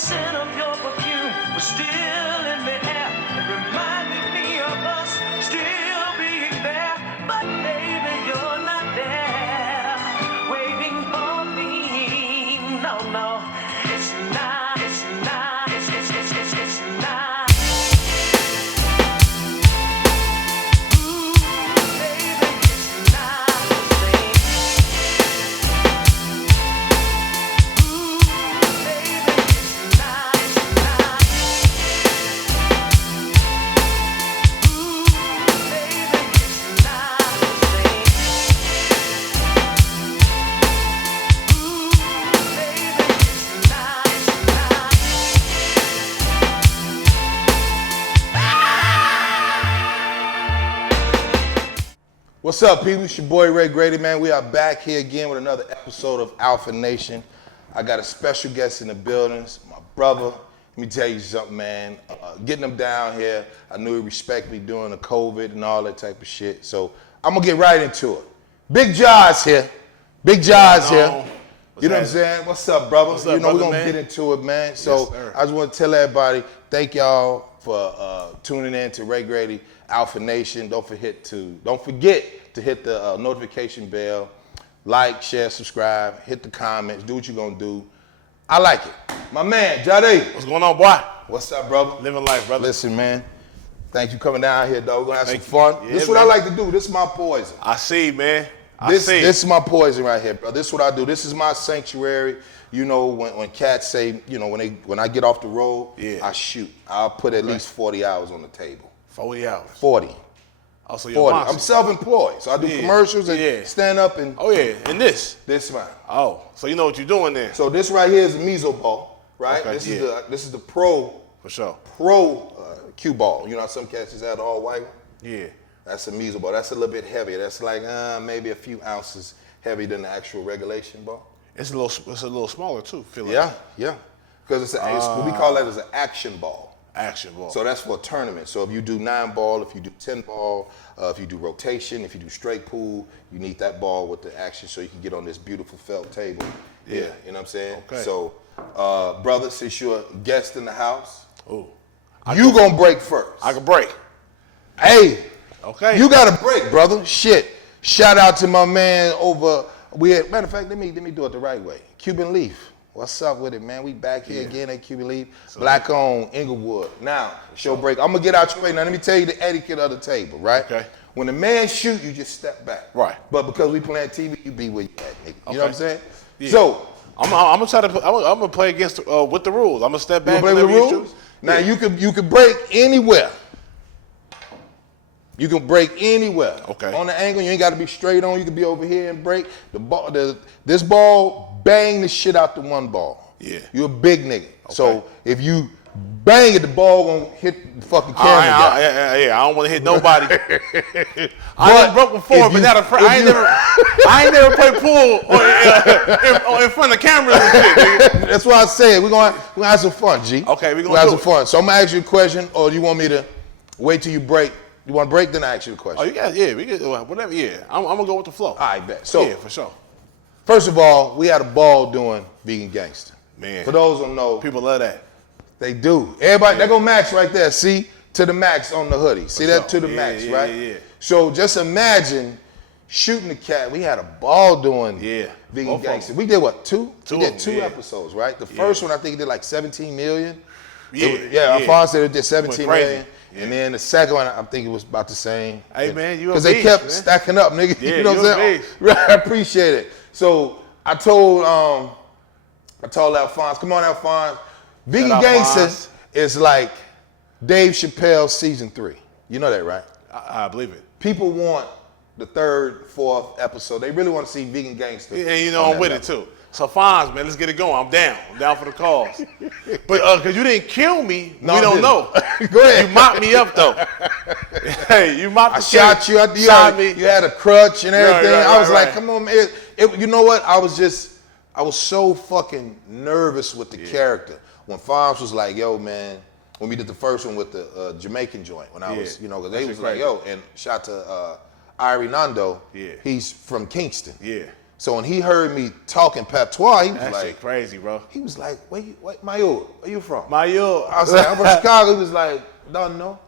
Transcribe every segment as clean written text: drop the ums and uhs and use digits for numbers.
scent of your perfume was still in the air. It reminded me of us still being there. But baby, you're not there, waiting for me. No, no, it's not, it's not, it's not. Ooh, baby, it's not the same. Ooh, baby, it's not, it's not. Ooh, baby, it's not the same. Ooh, baby, it's not, it's not. What's up, people? It's your boy Ray Grady, man. We are back here again with another episode of Alpha Nation. I got a special guest in the building. It's my brother. Let me tell you something, man. Getting him down here, I knew he respect me during the COVID and all that type of shit. So I'm gonna get right into it. Bigg Jah's here. Bigg Jah's here. You know what I'm saying? What's up, brother? What's up, you know, we're brother, gonna man? get into it, man. So sir. I just want to tell everybody, thank y'all for tuning in to Ray Grady Alpha Nation. Don't forget to hit the notification bell, like, share, subscribe, hit the comments, do what you're gonna do. I like it. My man, Grady. What's going on, boy? What's up, brother? Living life, brother. Listen, man. Thank you for coming down here, dog. We're gonna have Thank some fun. you. Yeah, This is what I man. like to do. This is my poison. I see, man. This is my poison right here, bro. This is what I do. This is my sanctuary. You know, when cats say, you know, when I get off the road, Yeah. I shoot. I'll put at least 40 hours on the table. 40 hours. 40. Also, you're 40. a I'm monster. self-employed, so I do Yeah. commercials and Yeah. stand up and Oh, yeah. And this. this mine. Oh, so you know what you're doing there. So this right here is a meso ball, right? Okay, This is the pro For sure. cue ball. You know how some cats just have the all white one? Yeah. That's a meso ball. That's a little bit heavier. That's like maybe a few ounces heavier than the actual regulation ball. It's a little smaller, too. Feel like. Yeah. Because it's what we call that is an action ball. Action ball. So that's for a tournament. So if you do 9 ball, if you do 10 ball, if you do rotation, if you do straight pool, you need that ball with the action so you can get on this beautiful felt table. Yeah, you know what I'm saying? Okay. So, brother, since you're a guest in the house, Ooh. you gonna break first. I can break. Hey, Okay. you got to break, brother. Shit. Shout out to my man over. Matter of fact, let me do it the right way. Cuban Leaf. What's up with it, man? We back here again at Cuban Leaf. Black owned Inglewood. Now, show break. I'm gonna get out your way. Now let me tell you the etiquette of the table, right? Okay. When the man shoot, you just step back. Right. But because we playing TV, you be where you at, nigga. You know what I'm saying? Yeah. So I'm gonna try to. I'm gonna play against with the rules. I'm gonna step you back. gonna play with the whenever you rules? shoot. Now Yeah. you can break anywhere. You can break anywhere. Okay. On the angle, you ain't got to be straight on. You can be over here and break the ball. This ball, bang the shit out the one ball. Yeah. You're a big nigga. So if you bang it, the ball gonna hit the fucking camera guy. Yeah. I don't want to hit nobody. But I done broke before, if but you- not a friend. I ain't never played pool in front of cameras and shit, nigga. That's why I said we're gonna have some fun, G. Okay, we gonna have do some it. fun. So I'm gonna ask you a question, or do you want me to wait till you break? You want to break, then I ask you a question. Oh, you got, yeah, we get whatever, yeah. I'm gonna go with the flow. All right, bet. So yeah, for sure. first of all, we had a ball doing Vegan Gangster. Man. For those who don't know, People love that. they do. Everybody, they go max right there. See, to the max on the hoodie. See that to the Yeah, max, yeah, right? yeah. So just imagine shooting the cat. We had a ball doing Yeah. Vegan Both of Gangster. them. We did what, two? Two We of did them, 2 yeah. episodes, right? The first one, I think, it did like 17 million. Yeah. Alphonse said it did 17 crazy. million. Yeah. And then the second one, I think it was about the same. Hey, man, you a Because they beast, kept man. stacking up, nigga. Yeah, you know you what a I'm saying? beast. Right, I appreciate it. So I told Alphonse, come on, Alphonse. Vegan out, Gangster Alphonse. is like Dave Chappelle season 3. You know that, right? I believe it. People want the 3rd, 4th episode. They really want to see Vegan Gangster. And you know on I'm with that it too. So Fonz, man, let's get it going. I'm down. I'm down for the cause. But because you didn't kill me, No, we I don't didn't. know. Go ahead. You mopped me up though. Hey, you mopped I the shot you. shot me. You had a crutch and everything. right, I was right. like, come on, man. You know what? I was so fucking nervous with the character. When Fonz was like, yo, man, when we did the first one with the Jamaican joint, when I was, because they That was shit like, crazy. yo, and shout to Irie Nando. Yeah. He's from Kingston. Yeah. So when he heard me talking patois, he was That like, shit crazy, bro. he was like, Mayo, where you from? Mayo. I was like, I'm from Chicago. He was like, don't know.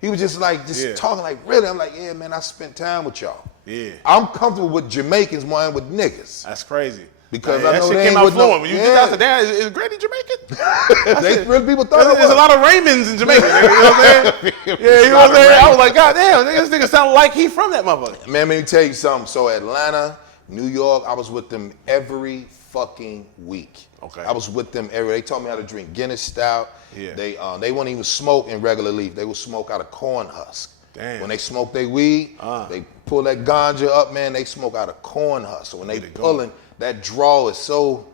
He was just like, Yeah. talking like, really? I'm like, yeah, man, I spent time with y'all. Yeah. I'm comfortable with Jamaicans more than with niggas. That's crazy. Because Man, I that know shit they came ain't out with no- fluent. When you Yeah. just asked that, is Grady Jamaican? They really people thought it There's a was. lot of Raymonds in Jamaica. Nigga, you know what I'm saying? Yeah, you know what I'm saying? I was like, God damn, this nigga sound like he from that motherfucker. Man, let me tell you something. So Atlanta, New York, I was with them every fucking week. Okay. I was with them every. They taught me how to drink Guinness Stout. Yeah. They wouldn't even smoke in regular leaf. They would smoke out of corn husk. Damn. When they smoke their weed, they pull that ganja up, man. They smoke out of corn husk. So when they Get it pulling, that draw is so.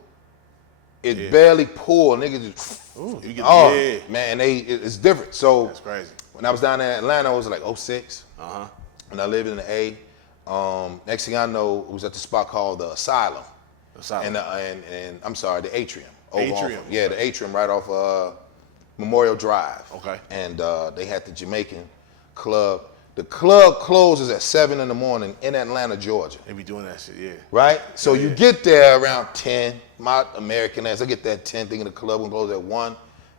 It barely pull. Niggas just. Ooh, you get Man, it's different. So That's crazy. when I was down there in Atlanta, it was like 06. Uh-huh. And I lived in the A. Next thing I know, it was at the spot called the Asylum. Asylum. And I'm sorry, the Atrium. Over Atrium. yeah, the Atrium right off Memorial Drive. Okay. And they had the Jamaican club. The club closes at 7 in the morning in Atlanta, Georgia. They be doing that shit, yeah. Right? So you get there around 10. My American ass, I get there at 10, thinking the club will close at 1.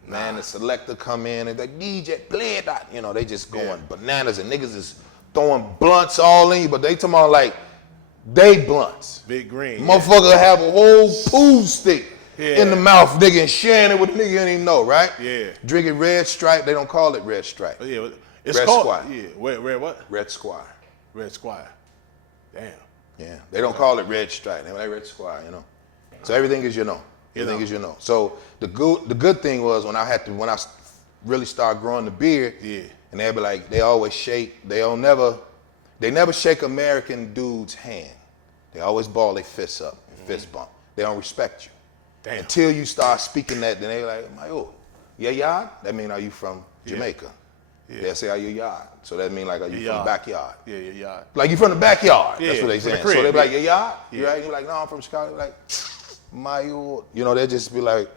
Man, the selector come in and like, DJ, play that. You know, they just going bananas and niggas is throwing blunts all in you, but they talking about like, they blunts. Big green. Motherfucker have a whole pool stick Yeah. in the mouth, nigga, and sharing it with a nigga you didn't even know, right? Yeah. Drinking Red Stripe, they don't call it Red Stripe. Oh, yeah, it's Red called. Squire. Yeah, red what? Red Squire. Red Squire. Damn. Yeah, they don't call it Red Stripe. They like Red Squire, you know. So everything is Everything is So the good thing was when I really started growing the beard. Yeah. And they'd be like, they always shake. They never shake American dude's hand. They always ball their fists up, fist bump. They don't respect you. Damn. Until you start speaking that, then they like, oh, yeah, yard? That mean, are you from Jamaica? Yeah. They'll say, are you yard? So that mean like, are you from the backyard? Yeah, yeah. Like you from the backyard. Yeah, That's what they from the saying. crib, So they be like, yeah. yeah, yard? Yeah. You right? You're like, no, I'm from Chicago. You're like, my old. You know, they'll just be like,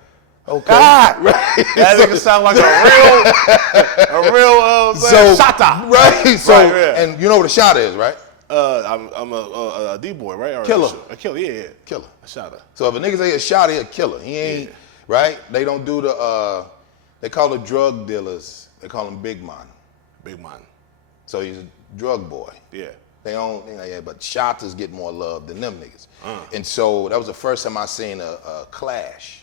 okay. God! Right? That nigga sound like a real shata. Right? So, Right, yeah. and you know what a shot is, right? I'm a D-boy, right? Or Killer. A killer, yeah. Killer. A shotter. So if a nigga say a shot, he a killer. He ain't, right? They don't do the, they call the drug dealers, they call him big man. Big man. So he's a drug boy. Yeah. They don't, but shotters get more love than them niggas. And so that was the first time I seen a clash.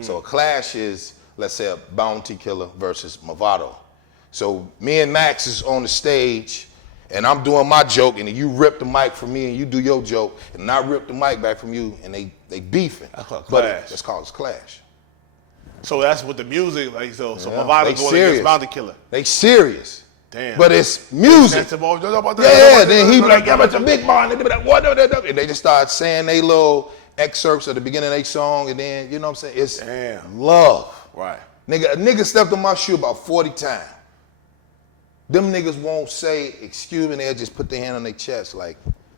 So a clash is, let's say, a bounty killer versus Movado. So me and Max is on the stage, and I'm doing my joke, and then you rip the mic from me, and you do your joke, and I rip the mic back from you, and they beefing. That's called But clash. that's called a clash. So that's what the music, like, so Yeah. Movado They going serious. against Bounty Killer. They serious. Damn. But it's music. Yeah, then he be like, yeah, it's a big man. They be like, what? And they just start saying they little excerpts at the beginning of their song, and then, you know what I'm saying? It's love. Right. A nigga stepped on my shoe about 40 times. Them niggas won't say, excuse me, they'll just put their hand on their chest like,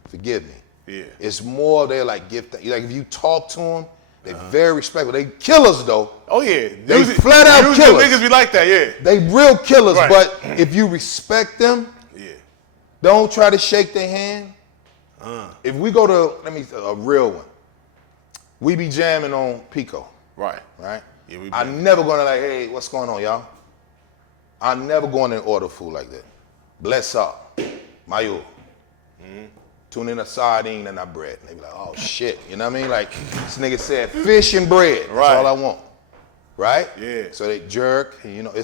forgive me. Yeah. It's more they're like, like if you talk to them, they're very respectful. They killers though. Oh yeah. They flat out usually killers. Niggas be like that, yeah. They real killers, Right. but if you respect them, don't try to shake their hand. If we go to, a real one, we be jamming on Pico. Right. Right? Yeah, we I'm never gonna like, hey, what's going on, y'all? I'm never going to order food like that. Bless up, mayo. Tune in a sardine and a bread. And they be like, oh shit, you know what I mean? Like, this nigga said fish and bread. That's Right. all I want. Right? Yeah. So they jerk, and, you know,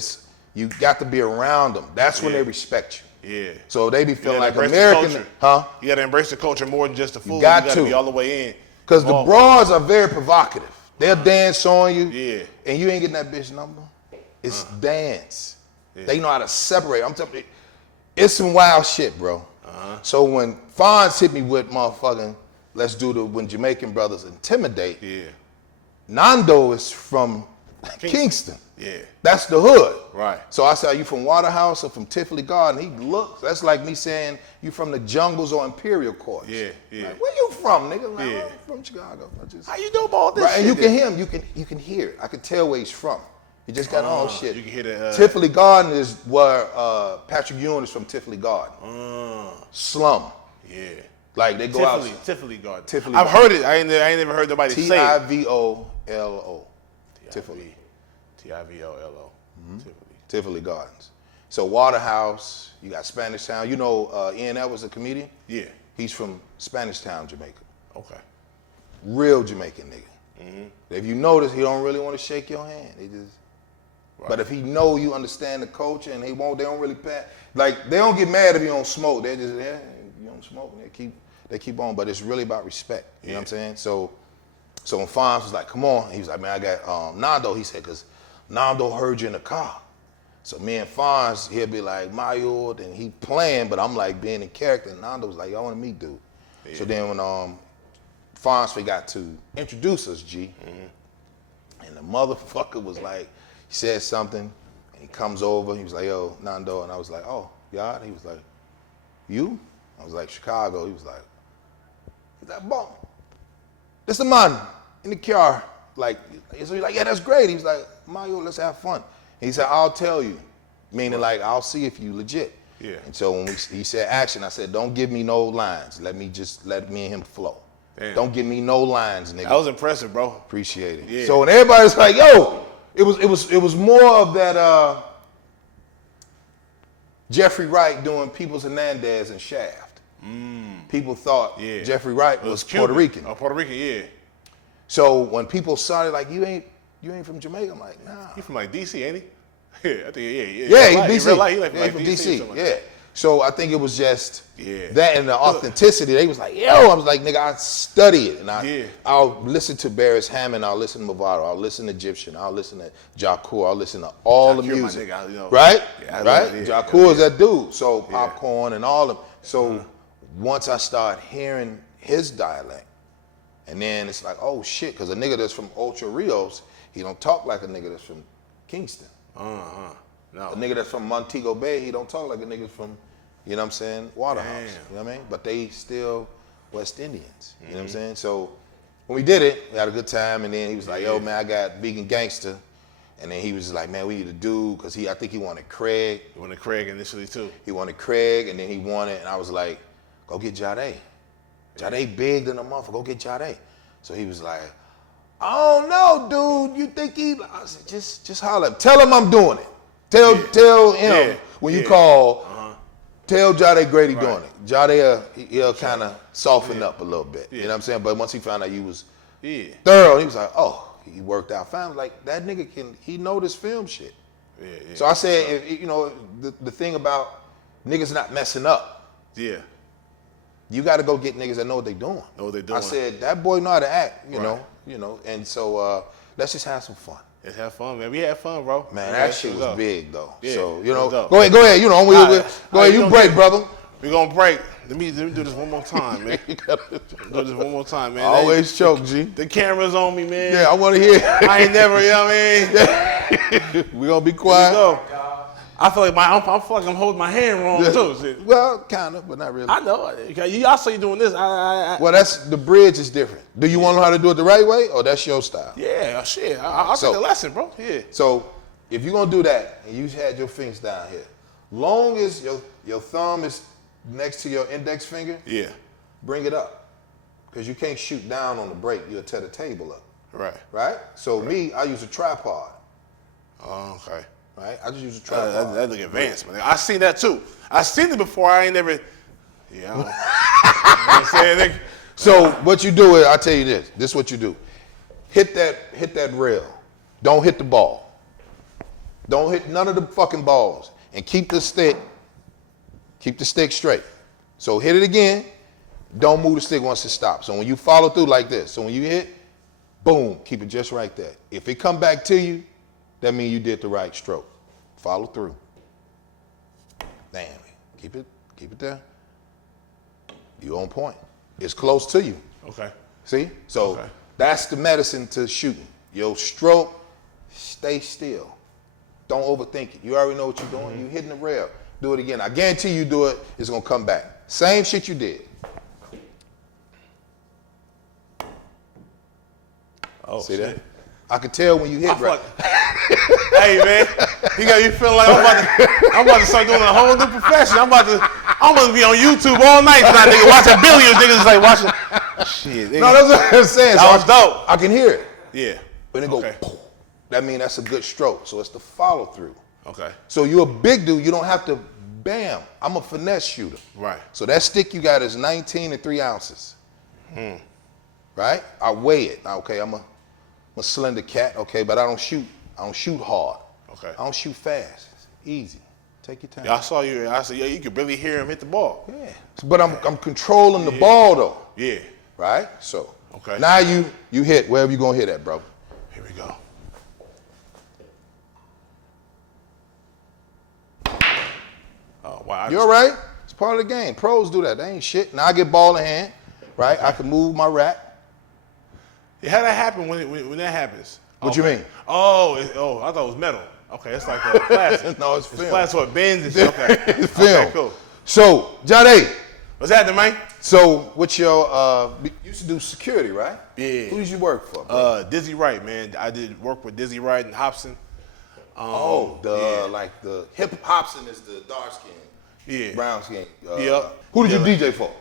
you got to be around them. That's when they respect you. Yeah. So they be feeling like embrace the American, culture. huh? You gotta embrace the culture more than just the food. got gotta to. be all the way in. Because the bras are very provocative. They'll dance on you. Yeah. And you ain't getting that bitch number. It's dance. They know how to separate. I'm telling you, it's some wild shit, bro. So when Fonz hit me with motherfucking, when Jamaican brothers intimidate, Nando is from Kingston. Yeah. That's the hood. Right. So I said, are you from Waterhouse or from Tivoli Garden? He looks, that's like me saying, you from the jungles or Imperial Court. Yeah, yeah. Like, where you from, nigga? Like, Yeah. I'm from Chicago. How you know about this Right, shit? and you can hear him, you can hear it. I can tell where he's from. He just got all shit. You can hear the Tivoli Garden is where Patrick Ewing is from. Tivoli Garden. Slum. Yeah. Like they go out. Tivoli Garden. Tivoli I've Garden. heard it. I ain't never heard nobody say it. Tivolo. Tivoli. Tivolo. Tivoli Gardens. So Waterhouse, you got Spanish Town. You know Ian Edwards, a comedian? Yeah. He's from Spanish Town, Jamaica. Okay. Real Jamaican nigga. If you notice, he don't really want to shake your hand. He just. Right. But if he know you understand the culture and they don't really like they don't get mad if you don't smoke. They just you don't smoke and they keep on. But it's really about respect. You know what I'm saying? So when Fonz was like, come on, he was like, man, I got Nando. He said, cause Nando heard you in the car. So me and Fonz, he'll be like, Mayo, and he playing, but I'm like being in character. And Nando was like, I want to meet dude. Yeah. So then when Fonz forgot to introduce us, G, and the motherfucker was like, he said something, and he comes over, he was like, yo, Nando, and I was like, oh, yeah, he was like, you? I was like, Chicago. He was like, boom, this the man in the car. Like, so he's like, yeah, that's great. He was like, Mayo, let's have fun. He said, I'll tell you, meaning like, I'll see if you legit. Yeah. And so when he said action, I said, don't give me no lines. Let me and him flow. Damn. Don't give me no lines, nigga. That was impressive, bro. Appreciate it. Yeah. So when everybody's like, yo, it was more of that Jeffrey Wright doing Peoples Hernandez and Shaft. People thought Jeffrey Wright was Puerto Rican. Oh, Puerto Rican, yeah. So when people saw it, like, you ain't from Jamaica, I'm like, nah. He from like DC, ain't he? Yeah, I think Yeah, he's DC. He from DC. Yeah. So I think it was just Yeah. That and the authenticity. They was like, yo, I was like, nigga, I study it. And I'll listen to Barris Hammond, I'll listen to Movado, I'll listen to Egyptian, I'll listen to Jakur, I'll listen to all the music. My nigga, you know. Right? Yeah, right? Jakur is that dude. So Yeah. Popcorn and all of them. So once I start hearing his dialect, and then it's like, oh shit, because a nigga that's from Ocho Rios, he don't talk like a nigga that's from Kingston. No. A nigga that's from Montego Bay, he don't talk like a nigga from, you know what I'm saying, Waterhouse. Damn. You know what I mean? But they still West Indians. You know what I'm saying? So when we did it, we had a good time, and then he was like, yo, man, I got Vegan Gangster. And then he was like, man, we need to do, because I think he wanted Craig. He wanted Craig initially too. He wanted Craig, and then he wanted, and I was like, go get Jade. Jade big than a motherfucker, go get Jade. So he was like, I don't know, dude. You think he? I said, just holler. Tell him I'm doing it. Tell him when you call. Tell Jade Grady doing it. Jade, he'll kind of soften up a little bit. You know what I'm saying? But once he found out you was thorough, he was like, oh, he worked out fine. Like that nigga he know this film shit. So I said, if, you know, the thing about niggas not messing up. Yeah. You got to go get niggas that know what they doing. Know what they doing. I said that boy know how to act. You know, and so let's just have some fun. Let's have fun, man. We had fun, bro. Man, that shit was big though. Yeah, so you know, go ahead. You know, go ahead. You break, brother. We gonna break. Let me do this one more time, man. Do this one more time, man. Always choke, G. The camera's on me, man. Yeah, I want to hear. I ain't never, you know what I mean? We gonna be quiet. Here we go. I feel like I feel like I'm holding my hand wrong too. Well, kind of, but not really. I know. I saw you doing this. Well, that's the bridge is different. Do you want to know how to do it the right way, or that's your style? Yeah, shit. I'll take a lesson, bro. Yeah. So if you're gonna do that, and you had your fingers down here, long as your thumb is next to your index finger, bring it up, because you can't shoot down on the break. You'll tear the table up. Right. So I use a tripod. Oh, okay. Right? I just use a tripod. That look advanced, man. I seen that too. I seen it before. I ain't never. Yeah. I don't, you know what I'm saying? So what you do is, I tell you this. This is what you do. Hit that rail. Don't hit the ball. Don't hit none of the fucking balls. And keep the stick straight. So hit it again. Don't move the stick once it stops. So when you follow through like this, so when you hit, boom, keep it just right there. If it come back to you, that means you did the right stroke. Follow through. Damn. Keep it there. You on point. It's close to you. Okay. See? So that's the medicine to shooting. Your stroke, stay still. Don't overthink it. You already know what you're doing. You're hitting the rail. Do it again. I guarantee you do it, it's gonna come back. Same shit you did. Oh, see shit. that? I could tell when you hit right. Hey man, he got you feeling like I'm about to start doing a whole new profession. I'm about to be on YouTube all night tonight, nigga, watching billions, niggas like watching. Shit. Nigga. No, that's what I'm saying. That was dope. I can hear it. Yeah. When it go, poof, that means that's a good stroke. So it's the follow through. Okay. So you're a big dude. You don't have to. Bam. I'm a finesse shooter. Right. So that stick you got is 19 and 3 ounces. Right? I weigh it. Okay, I'm a slender cat. Okay, but I don't shoot hard. Okay. I don't shoot fast. It's easy. Take your time. Yeah, I saw you. I said, yeah, you could really hear him hit the ball. Yeah. But I'm controlling the ball though. Yeah. Right? So. Okay. Now you hit wherever you gonna hit at, bro. Here we go. Oh wow. You all right? It's part of the game. Pros do that. They ain't shit. Now I get ball in hand, right? I can move my rack. Yeah, how that happen when that happens? What you mean? Oh, I thought it was metal. Okay, it's like a plastic. No, it's film. It's plastic, so it bends and shit. Okay. It's film. Okay, cool. So, Jade. What's happening, man? So, what's your, you used to do security, right? Yeah. Who did you work for, bro? Dizzy Wright, man. I did work with Dizzy Wright and Hobson. Like the hip Hobson is the dark skin, Yeah. brown skin. Yep. Who did Yeah, you DJ for?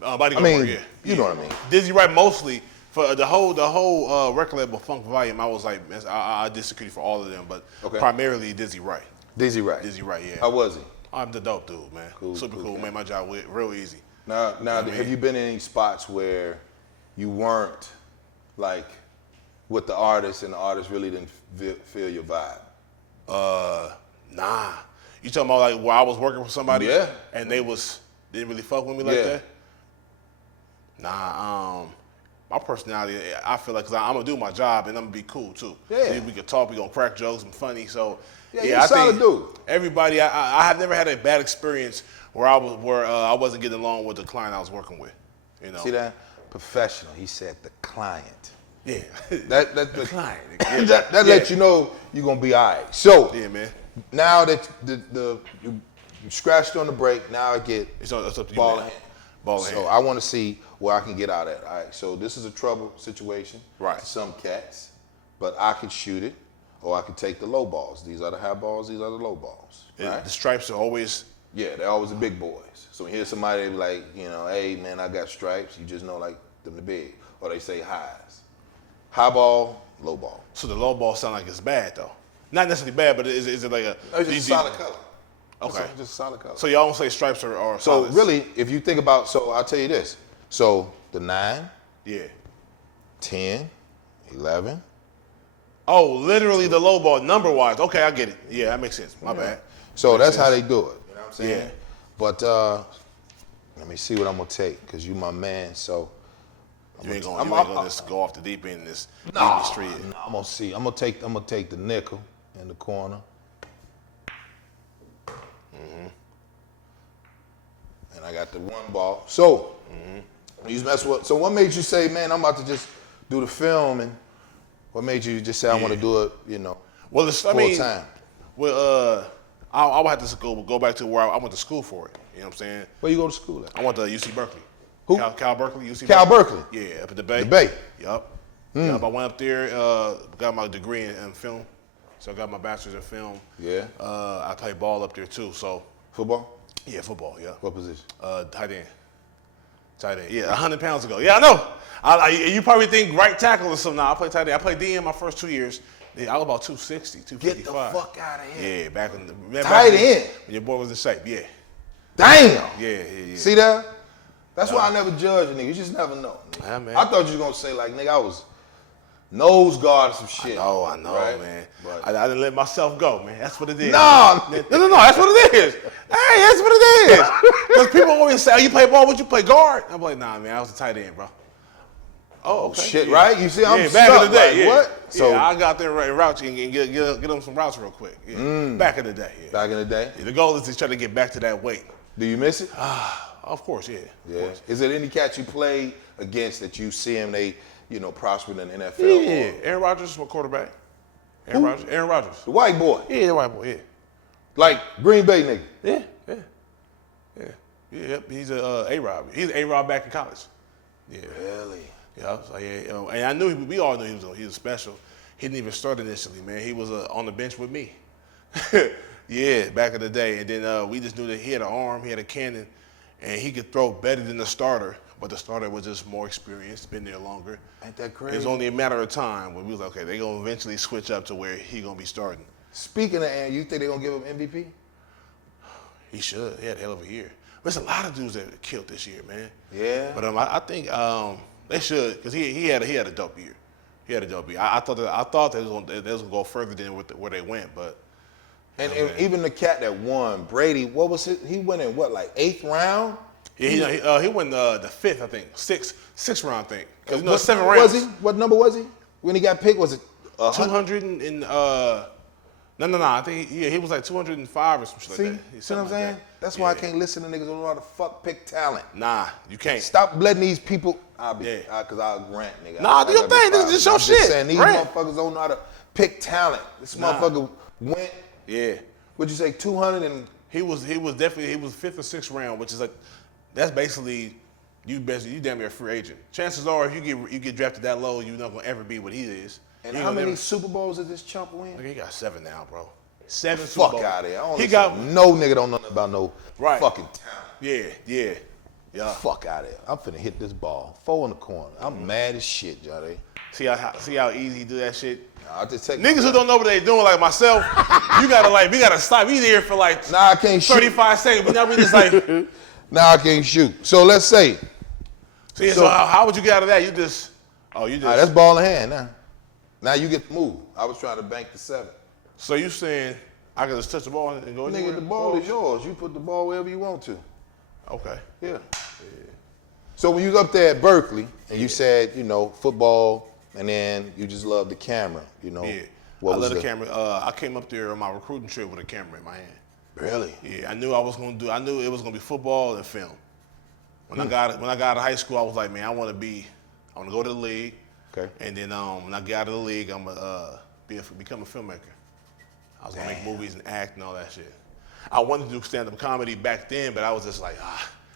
Body I mean, yeah. you know what I mean. Dizzy Wright mostly for the whole record label Funk Volume. I was like, I did security for all of them, but primarily Dizzy Wright. Dizzy Wright. Dizzy Wright, yeah. How was he? I'm the dope dude, man. Cool, Super cool. man. Made my job real easy. Now, I mean? have you been in any spots where you weren't like with the artist and the artist really didn't feel your vibe? Nah. You talking about like where I was working for somebody? Yeah. And they didn't really fuck with me like Yeah. that? Nah. My personality, I feel like, cause I'm gonna do my job and I'm gonna be cool too. Yeah. We could talk, we gonna crack jokes, I'm funny. So you're a solid dude. Everybody, I have never had a bad experience where I wasn't getting along with the client I was working with. You know. See that? Professional. He said the client. Yeah. That the client. that lets you know you're gonna be all right. So Yeah, man. now that you scratched on the brake, now I get It's up to you, ball in man. hand. Ball in So hand. I want to see where I can get out at. All right. So this is a trouble situation Right. to some cats, but I could shoot it, or I could take the low balls. These are the high balls. These are the low balls. Right? The stripes are always. Yeah, they're always the big boys. So when you hear somebody like, hey man, I got stripes, you just know like them the big. Or they say highs. High ball, low ball. So the low ball sound like it's bad though. Not necessarily bad, but is it like a? No, it's just a solid color. Okay. Just a solid color. So y'all don't say stripes are So solids. really, if you think about, so I'll tell you this. So the 9, Yeah. 10, 11. Oh, literally the low ball number wise. Okay, I get it. Yeah, that makes sense. My bad. So Makes that's how sense. they do it. You know what I'm saying? Yeah. But let me see what I'm gonna take, cause you my man. So You ain't gonna just go off the deep end in this industry. no, I'm gonna see. I'm gonna take the nickel in the corner. And I got the 1 ball. So you mess with. So what made you say, man, I'm about to just do the film, and what made you just say I want to do it? Well, full time. Well, I would have to go back to where I went to school for it. You know what I'm saying? Where you go to school at? I went to UC Berkeley. Who? Cal Berkeley, UC Cal Berkeley. Yeah, up at the Bay. The Bay. Yup. Yep, I went up there, got my degree in film. So I got my bachelor's in film. Yeah. I played ball up there too, so. Football? Yeah, football, yeah. What position? Tight end. Tight end, yeah, 100 pounds ago. Yeah, I know. You probably think right tackle or something. Nah, I played tight end. I played DN my first 2 years. Yeah, I was about 260, 255. Get the fuck out of here. Yeah, back in the Tight end? when your boy was in shape, yeah. Damn. Yeah. See that? That's why I never judge a nigga. You just never know. Nigga. Yeah, man. I thought you was gonna say like, nigga, I was nose guard or some shit. I know, right? man. But- I didn't let myself go, man. That's what it is. No. No, that's what it is. Hey, that's what it is. Because people always say, oh, you play ball, what you play guard? I'm like, nah, man, I was a tight end, bro. Oh, okay. Shit, Yeah. right? You see, I'm yeah, back stuck. in the day, like, yeah. what? So Yeah, I got there and route you and get them some routes real quick. Yeah. Back in the day, yeah. back in the day, The goal is to try to get back to that weight. do you miss it? Of course, yeah. Yeah. Is it any cat you played against that you see them they, prospered in the NFL? Yeah. Or Aaron Rodgers is my quarterback. Aaron Rodgers. the white boy, Yeah, the white boy, yeah. like Green Bay nigga. Yeah. Yep. He's a A-Rod. He's an A-Rod back in college. Yeah. Really? Yeah. So, yeah. And I knew we all knew he was special. He didn't even start initially, man. He was on the bench with me. Yeah, back in the day. And then we just knew that he had an arm, he had a cannon, and he could throw better than the starter. But the starter was just more experienced, been there longer. Ain't that crazy? It was only a matter of time when we was like, okay, they're going to eventually switch up to where he going to be starting. Speaking of, and you think they're going to give him MVP? He should. He had a hell of a year. But there's a lot of dudes that killed this year, man. Yeah. But I think they should, because he had a dope year. He had a dope year. I thought they was going to go further than where they went, but. And even the cat that won, Brady, what was it? He went in what, like 8th round? Yeah, he won the 5th, I think, sixth round, I think. Because What 7 number rounds. was he? What number was he when he got picked? Was it 200 and no. I think he was like 205 or some shit See, like that. see what I'm saying? That's why I can't listen to niggas who don't know how to fuck pick talent. Nah, you can't. Stop letting these people. Because Yeah. I'll grant, nigga. Nah, do your thing, nigga. Just your I'm shit. Just saying, these Grant. motherfuckers don't know how to pick talent. This motherfucker went. Yeah. What'd you say? 200 and. He was definitely 5th or 6th round, which is like that's basically you damn near a free agent. Chances are if you get drafted that low, you're not gonna ever be what he is. And how many Super Bowls did this chump win? He got 7 now, bro. 7 Super Fuck Bowls. out of here. I don't He listen got to no nigga don't know nothing about no fucking talent. Yeah. Fuck out of here. I'm finna hit this ball. 4 in the corner. I'm mad as shit, Jade. See how easy he do that shit. I'll just take Niggas who don't know what they doing, like myself, we gotta stop. We there for like Nah, I can't shoot. 35 seconds, but now we just like. Now I can't shoot. So let's say. So how would you get out of that? You just. All right, that's ball in hand now. Now you get the move. I was trying to bank the 7. So you saying I can just touch the ball and go anywhere? Nigga, the ball is yours. You put the ball wherever you want to. Okay. Yeah. So when you was up there at Berkeley and you said, football, and then you just love the camera, Yeah. What I was love the camera. I came up there on my recruiting trip with a camera in my hand. Really? Yeah, I knew it was gonna be football and film. When I got out of high school, I was like, man, I want to go to the league. Okay. And then when I get out of the league, I'm gonna become a filmmaker. I was gonna make movies and act and all that shit. I wanted to do stand-up comedy back then, but I was just like,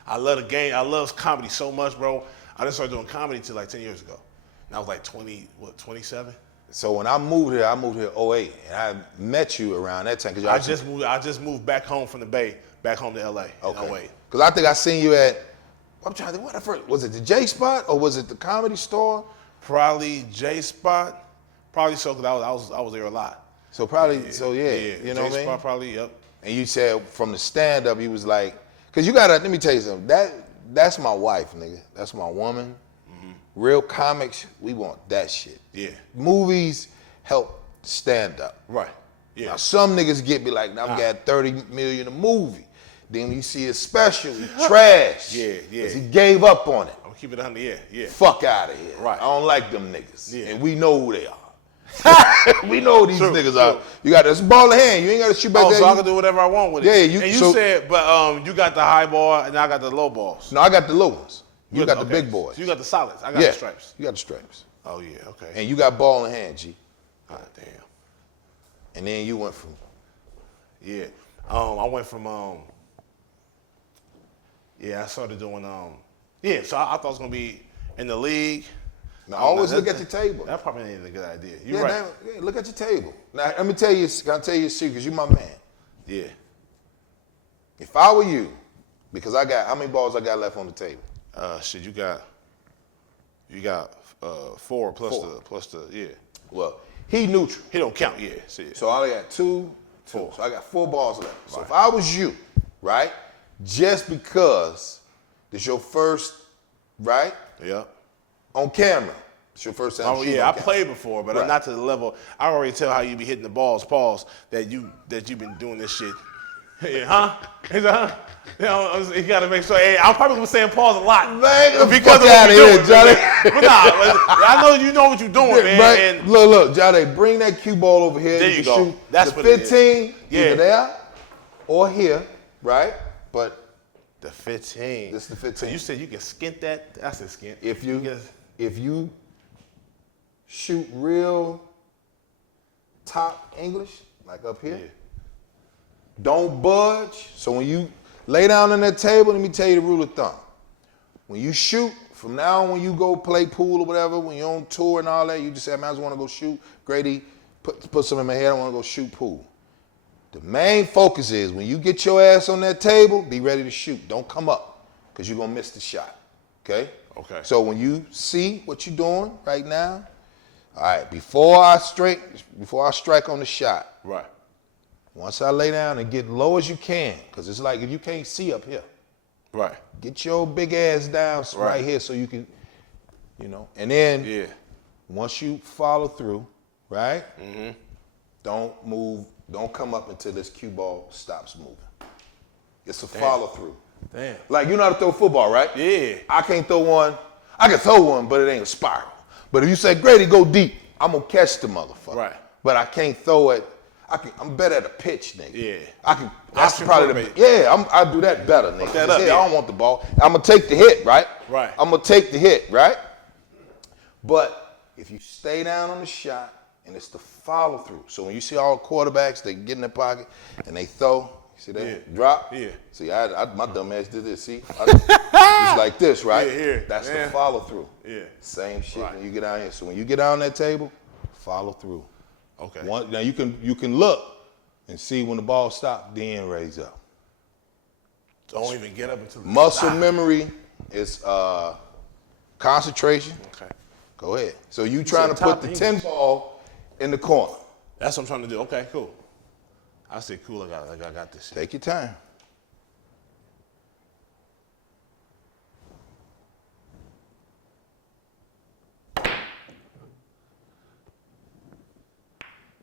I love the game. I love comedy so much, bro. I didn't start doing comedy till like 10 years ago. And I was like 27? So when I moved here 08, and I met you around that time. I just moved back home from the Bay, back home to LA in 08. Because I think I seen you at, I'm trying to think, what the first, was it the J Spot or was it the Comedy Store? Probably J Spot. Probably so, because I was there a lot. So probably, you know J what I mean? Spot probably, yep. And you said from the stand-up, you was like, because you gotta, let me tell you something, that's my wife, nigga. That's my woman. Real comics, we want that shit. Yeah. Movies help stand up. Right. Yeah. Now some niggas get me like, I've got 30 million a movie. Then you see a special, he trash. Yeah. Because he gave up on it. I'm gonna keep it under, yeah. Fuck out of here. Right. I don't like them niggas. Yeah. And we know who they are. We know who these niggas are. You got this ball in hand. You ain't got to shoot back there. So I can do whatever I want with it. Yeah, And you said, but you got the high ball and I got the low balls. No, I got the low ones. You got the okay. big boys. So you got the solids. I got the stripes. You got the stripes. Oh yeah, okay. And you got ball in hand, G. Ah, damn. And then you went from. Yeah. I went from I started doing so I thought it was gonna be in the league. Now always look at your table. That probably ain't a good idea. You're right. Yeah, look at your table. Now let me tell you, can I tell you a secret? Because you my man. Yeah. If I were you, because I got how many balls I got left on the table? Shit, you got 4 plus the yeah. Well, he neutral. He don't count, yeah. See. So I only got 2. So I got 4 balls left. So Right. if I was you, right, just because this your first, right, Yeah. on camera. It's your first time Oh shooting yeah, on I camera. played before, but Right. I'm not to the level. I already tell how you be hitting the balls, pause, that you've been doing this shit. Yeah, huh? He said, huh? You gotta make sure. Hey, I'm probably gonna be saying pause a lot. Man, because fuck of what outta you're here, doing, Johnny. man. But I know you know what you're doing, man. Right? And Look, Jade, bring that cue ball over here. There you can go. Shoot That's the what it is. 15, Yeah. either there or here, right? But the 15. This is the 15. So you said you can skint that? That's a skint. if you Yes. if you shoot real top English, like up here, Yeah. don't budge. So when you lay down on that table, let me tell you the rule of thumb. When you shoot from now on, when you go play pool or whatever, when you're on tour and all that, you just say, man, I just want to go shoot. Grady, put something in my head, I want to go shoot pool. The main focus is when you get your ass on that table, be ready to shoot. Don't come up, because you're going to miss the shot, okay? Okay. So when you see what you're doing right now, all right, before I strike on the shot, Right. once I lay down and get low as you can, because it's like if you can't see up here, Right. get your big ass down right here so you can, and then once you follow through, right? Mm-hmm. Don't move, don't come up until this cue ball stops moving. It's a follow through. Damn. Like, you know how to throw football, right? Yeah. I can't throw one. I can throw one, but it ain't a spiral. But if you say, Grady, go deep, I'm gonna catch the motherfucker. Right. But I can't throw it. I'm better at a pitch, nigga. Yeah. I can. That's That's probably I do that better, nigga. that up, I don't want the ball. I'm gonna take the hit, right? Right. I'm gonna take the hit, right? But if you stay down on the shot and it's the follow through. So when you see all quarterbacks, they get in their pocket and they throw. See that? Drop. Yeah. See, my dumb ass did this. See, it's like this, right? Yeah, here. That's the follow through. Yeah. Same shit Right. when you get down here. So when you get down that table, follow through. Okay. Now you can look and see when the ball stops, then raise up. Don't even get up until the Muscle stop. memory is concentration. Okay. Go ahead. So you trying to put the 10 ball in the corner. That's what I'm trying to do. Okay, cool. I said, cool, I got this shit. Take your time.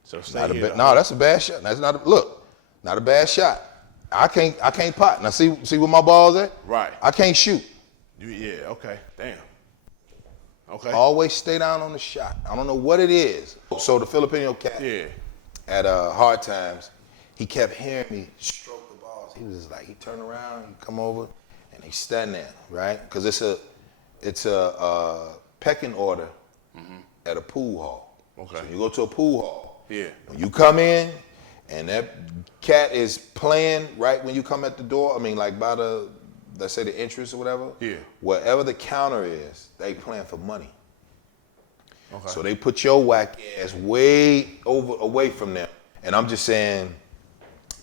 So stay Not a here. no, that's a bad shot. That's not not a bad shot. I can't pot. Now see where my ball's at? Right. I can't shoot. Yeah, okay. Damn. Okay. Always stay down on the shot. I don't know what it is. So the Filipino cat at Hard Times, he kept hearing me stroke the balls. He was just like, he turned around, he come over, and he stand there, right? Because it's a pecking order at a pool hall. Okay. So you go to a pool hall. Yeah. When you come in, and that cat is playing right when you come at the door, I mean, like by the, let's say the entrance or whatever. Yeah. Wherever the counter is, they playing for money. Okay. So they put your whack ass way away from them. And I'm just saying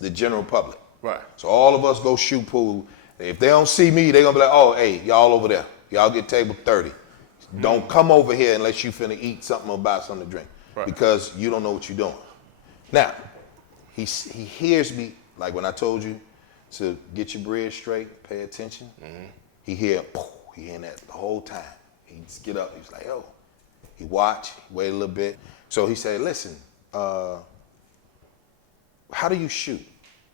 the general public. Right. So all of us go shoot pool. If they don't see me, they're gonna be like, oh, hey, y'all over there. Y'all get table 30. Don't come over here unless you finna eat something or buy something to drink. Right. Because you don't know what you're doing. Now, he hears me, like when I told you to get your bread straight, pay attention. He hearing that the whole time. He just get up, he's like, oh. He watch, wait a little bit. So he said, listen, how do you shoot?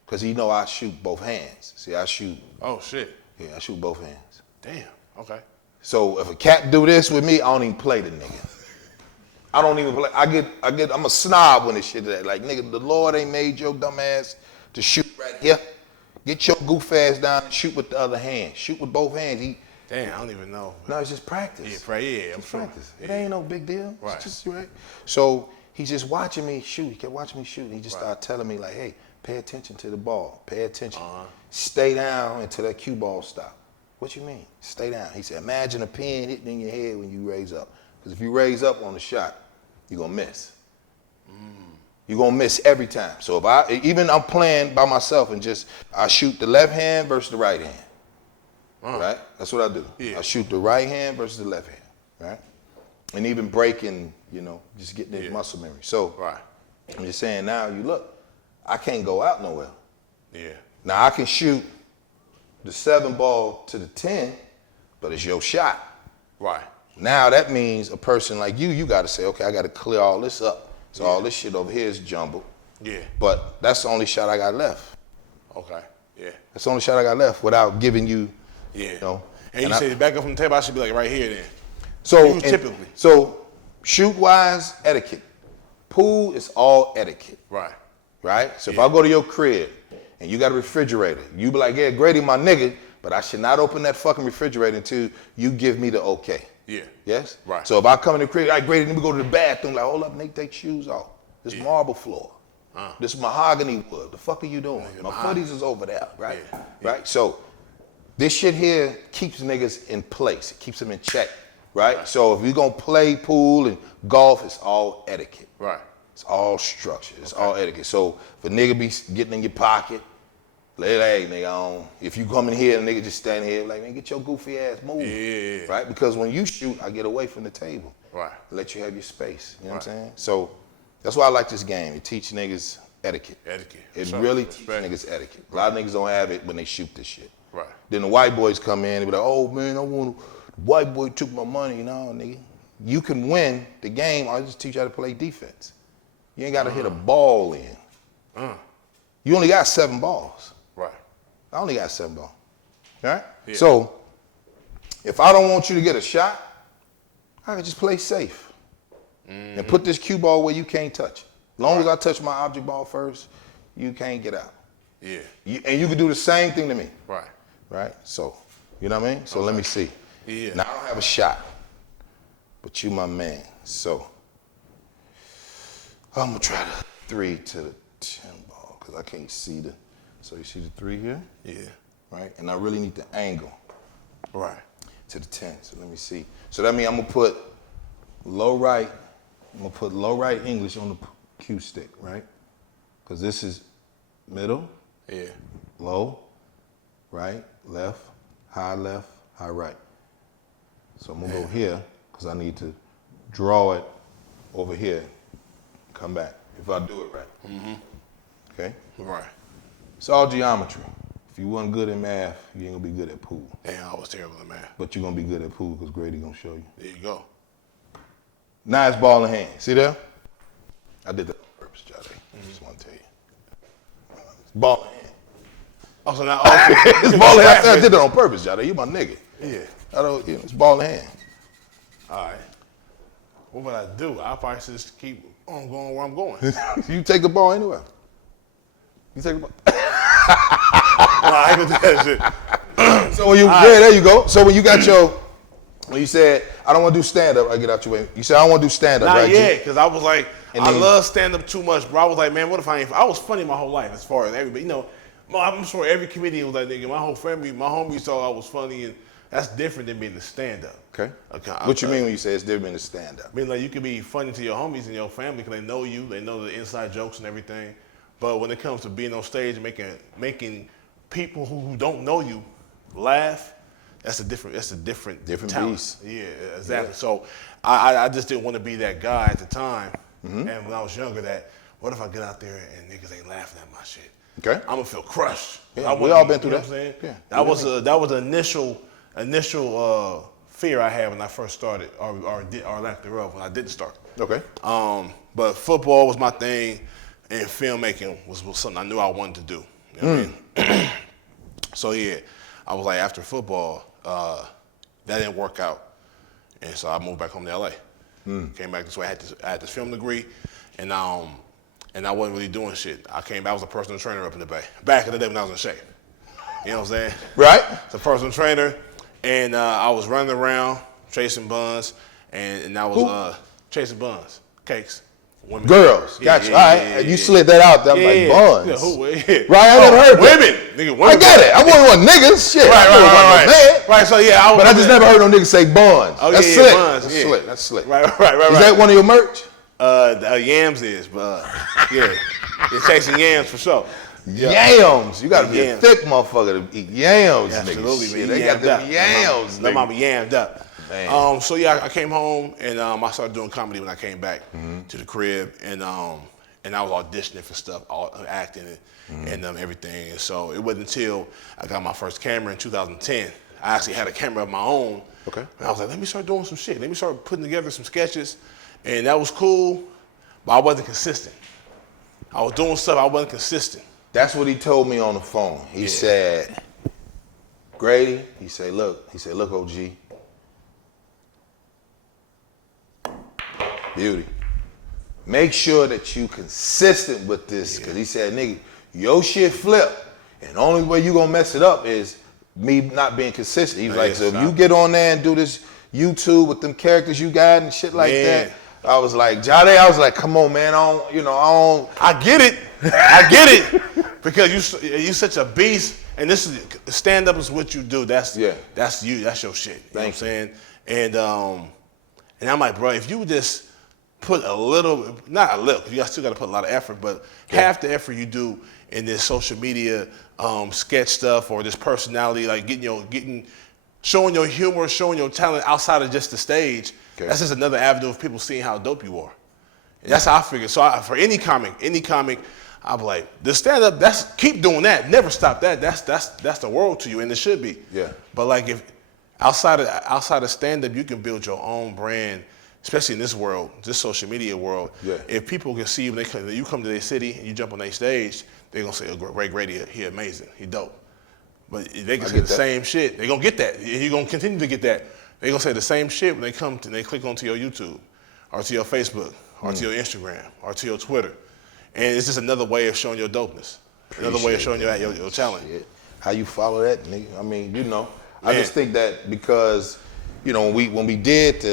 Because he know I shoot both hands. See, I shoot. Oh, shit. Yeah, I shoot both hands. Damn, okay. So if a cat do this with me, I don't even play the nigga. I don't even play. I'm a snob when this shit is like, nigga, the Lord ain't made your dumb ass to shoot right here. Get your goof ass down and shoot with the other hand. Shoot with both hands. Damn, I don't even know. No, it's just practice. Yeah, I'm sure. Practice. It ain't no big deal. Right. It's just right. So he's just watching me shoot. He kept watching me shoot. And he just started telling me like, hey, pay attention to the ball. Pay attention. Stay down until that cue ball stop. What you mean? Stay down. He said, imagine a pin hitting in your head when you raise up. Because if you raise up on the shot, you're going to miss. You're going to miss every time. So if I'm playing by myself and I shoot the left hand versus the right hand. Right? That's what I do. Yeah. I shoot the right hand versus the left hand. Right? And even breaking, just getting that muscle memory. So I'm just saying now, you look, I can't go out nowhere. Yeah. Now I can shoot the 7 ball to the 10, but it's your shot. Right. Now that means a person like you got to say, okay, I got to clear all this up. So all this shit over here is jumbled. Yeah. But that's the only shot I got left. Okay. Yeah. That's the only shot I got left without giving you, And you say back up from the table, I should be like right here then. So typically. So shoot wise etiquette. Pool is all etiquette. Right. Right? So if I go to your crib and you got a refrigerator, you be like, yeah, Grady, my nigga, but I should not open that fucking refrigerator until you give me the okay. Yeah. Yes? Right. So if I come in the crib, like, Grady, let me go to the bathroom, like, hold up, Nate, take shoes off. This marble floor. This mahogany wood. The fuck are you doing? My footies is over there, right? Yeah. Right? So This shit here keeps niggas in place. It keeps them in check, right? So if you're gonna play pool and golf, it's all etiquette. Right. It's all structure. It's all etiquette. So if a nigga be getting in your pocket, hey nigga on. If you come in here and a nigga just standing here, like, man, get your goofy ass move. Yeah. Right? Because when you shoot, I get away from the table. Right. Let you have your space. You know what I'm saying? So that's why I like this game. It teach niggas etiquette. It really teaches niggas etiquette. A lot of niggas don't have it when they shoot this shit. Right. Then the white boys come in and be like, oh man, the white boy took my money. No, nigga. You can win the game. I just teach you how to play defense. You ain't got to hit a ball in. You only got 7 balls. Right. I only got 7 balls. All right? Yeah. So if I don't want you to get a shot, I can just play safe and put this cue ball where you can't touch it. As long as I touch my object ball first, you can't get out. Yeah. And you can do the same thing to me. Right. Right? So, you know what I mean? So let me see. Yeah. Now I don't have a shot, but you my man. So I'm gonna try the 3 to the 10 ball because I can't see the. So you see the 3 here? Yeah. Right? And I really need the angle. Right. To the 10. So let me see. So that means I'm gonna put low right. I'm gonna put low right English on the cue stick, right? Because this is middle, low, right, left, high right. So I'm gonna go here because I need to draw it over here, come back. If I do it right. Okay? Right. It's all geometry. If you wasn't good in math, you ain't gonna be good at pool. Damn, I was terrible at math. But you're gonna be good at pool because Grady gonna show you. There you go. Now it's ball in hand. See there? I did that on purpose, Jade. Just want to tell you. It's ball in hand. Oh, so now It's ball in hand. I did it on purpose, Jade. You my nigga. Yeah. It's ball in hand. All right. What would I do? I probably should just keep on going where I'm going. You take the ball anywhere. You take the ball. Nah, I ain't gonna do that shit. So when you, there you go. So when you got when you said, I don't want to do stand-up, I get out your way. You said, I don't want to do stand-up, right? Not yet, because I was like, And I then- love stand-up too much, bro. I was like, man, what if I ain't, I was funny my whole life as far as everybody, you know, I'm sure every comedian was like, nigga, my whole family, my homies thought I was funny, and that's different than being a stand-up. Okay. What you mean when you say it's different than stand-up? I mean, like, you can be funny to your homies and your family because they know you, they know the inside jokes and everything. But when it comes to being on stage and making people who don't know you laugh, that's a different talent. beast. Yeah, exactly. Yeah. So I just didn't want to be that guy at the time. And when I was younger, that what if I get out there and niggas ain't laughing at my shit? Okay. I'm gonna feel crushed. Yeah, we all been through you know that. What I'm saying? Yeah. That was the initial fear I had when I first started, or lack thereof when I didn't start. Okay. But football was my thing, and filmmaking was something I knew I wanted to do. You know what I mean? So yeah, I was like, after football, that didn't work out, and so I moved back home to LA. Came back this way. I had this film degree, and I wasn't really doing shit. I was a personal trainer up in the Bay. Back in the day when I was in shape. You know what I'm saying? Right. It's a personal trainer, and I was running around chasing buns, and I was chasing buns, cakes, women. Girls. Gotcha. All right. You slid that out there. I'm like, buns. Yeah, who? Right, I never heard that. Women. Nigga, women. I get it. I wasn't one niggas. Shit. Right. Right, so yeah. But I just never heard no niggas say buns. Oh, That's yeah, slick. buns, That's yeah. slick. That's slick. Right. Is that one of your merch? The yams is, but yeah. You're chasing yams for sure. Yams. You gotta be Yams. a thick motherfucker to eat yams, Yeah, nigga. absolutely, Shit, man. they got them yams, Them nigga. mama yammed up. Man. So yeah, I came home and I started doing comedy when I came back to the crib, and I was auditioning for stuff, acting and everything. And so it wasn't until I got my first camera in 2010. I actually had a camera of my own. Okay. And I was like, let me start doing some shit. Let me start putting together some sketches, and that was cool, but I wasn't consistent. I was doing stuff, I wasn't consistent. That's what he told me on the phone. He said, Grady, he said, look, OG. Beauty. Make sure that you consistent with this, because he said, nigga, your shit flip, and the only way you gonna mess it up is me not being consistent. He was like, so if you get on there and do this YouTube with them characters you got and shit like that, I was like, Jade, come on, man, I get it, because you such a beast, And this is stand up is what you do. That's you. That's your shit. You know what I'm saying? And I'm like, bro, if you just put a little, not a little, you still got to put a lot of effort, but half the effort you do in this social media sketch stuff or this personality, like showing your humor, showing your talent outside of just the stage. That's just another avenue of people seeing how dope you are. And that's how I figure. So for any comic, I'm like, the stand up, keep doing that. Never stop that. That's the world to you, and it should be. Yeah. But like if outside of stand up, you can build your own brand, especially in this world, this social media world. Yeah. If people can see when you come to their city and you jump on their stage, they're gonna say, "Oh, Ray Grady, he amazing, he dope." But they can say the same shit. They're gonna get that. And you're gonna continue to get that. They're gonna say the same shit when they click onto your YouTube or to your Facebook or to your Instagram or to your Twitter. And it's just another way of showing your dopeness. Another way of showing your talent. Shit. How you follow that, nigga? I mean, I just think that because, when we did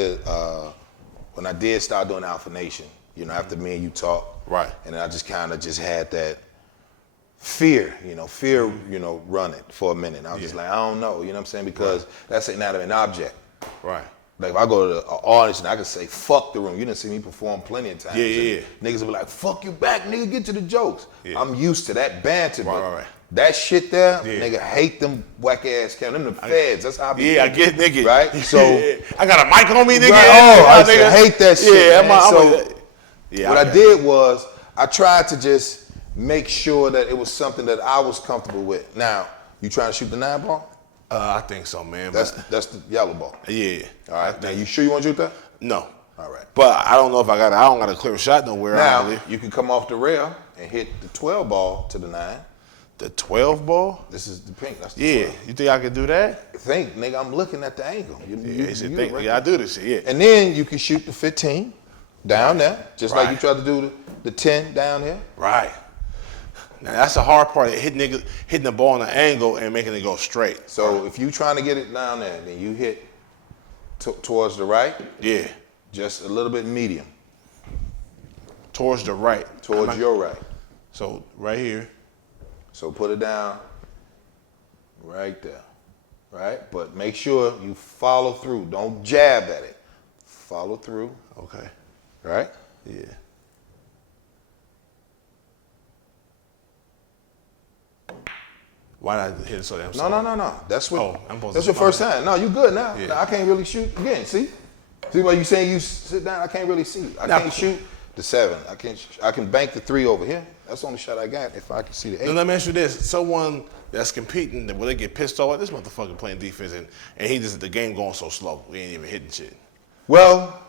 when I did start doing Alpha Nation, after me and you talked. Right. And then I just kind of just had that fear, running for a minute. And I was just like, I don't know, you know what I'm saying? Because that's not an object. Right. Like if I go to an audience and I can say, fuck the room. You didn't see me perform plenty of times. Yeah. Niggas will be like, fuck you back, nigga, get to the jokes. Yeah. I'm used to that banter, but right. that shit there, nigga, hate them whack ass cameras. Them the feds, that's how I be I get niggas. Right? So I got a mic on me, nigga. Right, I used to hate that shit. Yeah, what I did was I tried to just make sure that it was something that I was comfortable with. Now, you trying to shoot the 9 ball? I think so, man. That's the yellow ball. Yeah. All right. Now, you sure you want to shoot that? No. All right. But I don't know if I don't got a clear shot nowhere. Now, you can come off the rail and hit the 12 ball to the 9. The 12 ball? This is the pink. That's the 12. You think I can do that? Nigga, I'm looking at the angle. I do this shit, And then you can shoot the 15 down there, just like you tried to do the 10 down here. Right. Now that's the hard part, hitting the ball on an angle and making it go straight. So if you trying to get it down there, then you hit towards the right. Yeah. Just a little bit medium. Towards the right. Towards your right. So right here. So put it down right there, right? But make sure you follow through. Don't jab at it. Follow through. Okay. Right? Yeah. Why did I hit it so damn soft? No. That's your to first time. No, you good now. Yeah. Now, I can't really shoot again. See why you saying you sit down? I can't really see. I can't shoot the 7. I can bank the 3 over here. That's the only shot I got if I can see the 8. Now, let me ask you this: someone that's competing, when they get pissed off, this motherfucker playing defense, and the game going so slow, we ain't even hitting shit. Well,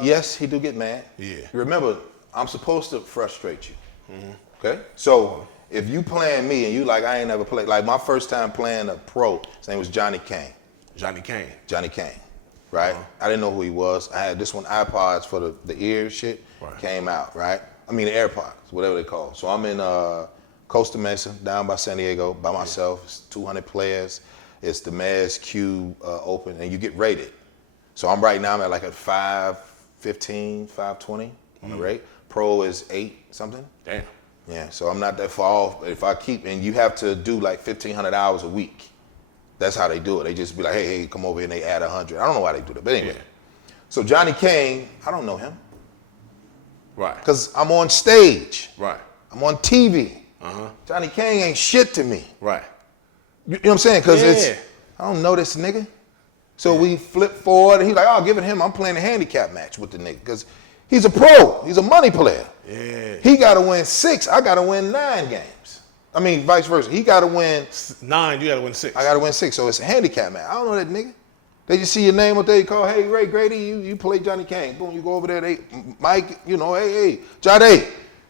yes, he do get mad. Yeah. Remember, I'm supposed to frustrate you. Mm-hmm. Okay. So if you playing me and you like I ain't never played, like my first time playing a pro, his name was Johnny Kane. Johnny Kane. Right? I didn't know who he was. I had this one, iPods for the ear shit, came out, right? I mean the AirPods, whatever they call. So I'm in Costa Mesa, down by San Diego, by myself. It's 200 players. It's the Mass Q Open, and you get rated. So I'm right now, I'm at like a 515, 520 on the rate. Pro is 8 something. Damn. Yeah, so I'm not that far off. If I keep, and you have to do like 1,500 hours a week. That's how they do it. They just be like, hey, come over here, and they add 100. I don't know why they do that, but anyway. Yeah. So Johnny Kane, I don't know him. Right. Because I'm on stage. Right. I'm on TV. Johnny Kane ain't shit to me. Right. You know what I'm saying? Because I don't know this nigga. So we flip forward, and he's like, oh, give it him. I'm playing a handicap match with the nigga. Because he's a pro. He's a money player. Yeah. He got to win 6. I got to win 9 games. I mean, vice versa. He got to win 9. You got to win 6. I got to win 6. So it's a handicap match. I don't know that nigga. They just see your name up there. You call, hey, Ray Grady, you play Johnny Kane. Boom, you go over there. Mike, hey, Jade,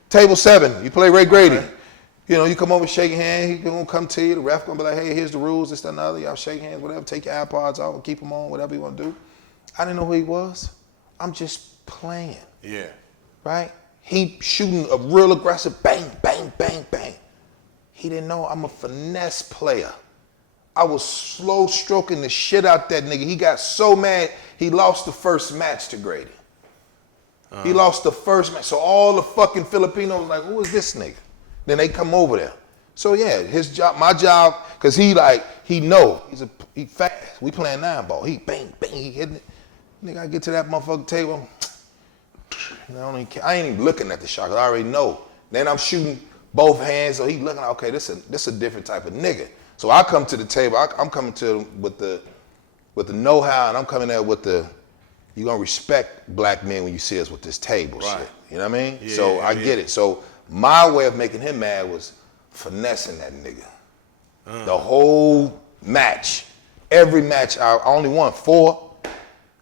table 7. You play Ray Grady. Okay. You come over, shake hands. He gonna come to you. The ref gonna be like, hey, here's the rules. This, that, and the other. Y'all shake hands, whatever. Take your iPods off and keep them on, whatever you want to do. I didn't know who he was. I'm just playing. Yeah. Right? He shooting a real aggressive bang, bang, bang, bang. He didn't know I'm a finesse player. I was slow stroking the shit out that nigga. He got so mad, he lost the first match to Grady. He lost the first match. So all the fucking Filipinos was like, who is this nigga? Then they come over there. So yeah, his job, my job, cause he know he fast. We playing 9-ball. He bang bang, he hitting it. Nigga, I get to that motherfucking table. I ain't even looking at the shot. I already know. Then I'm shooting both hands, so he looking. Okay, this a different type of nigga. So I come to the table. I'm coming to with the know-how, and I'm coming there with the. You gonna respect black men when you see us with this table shit. You know what I mean? Yeah, so I get it. So my way of making him mad was finessing that nigga. The whole match, every match. I only won 4.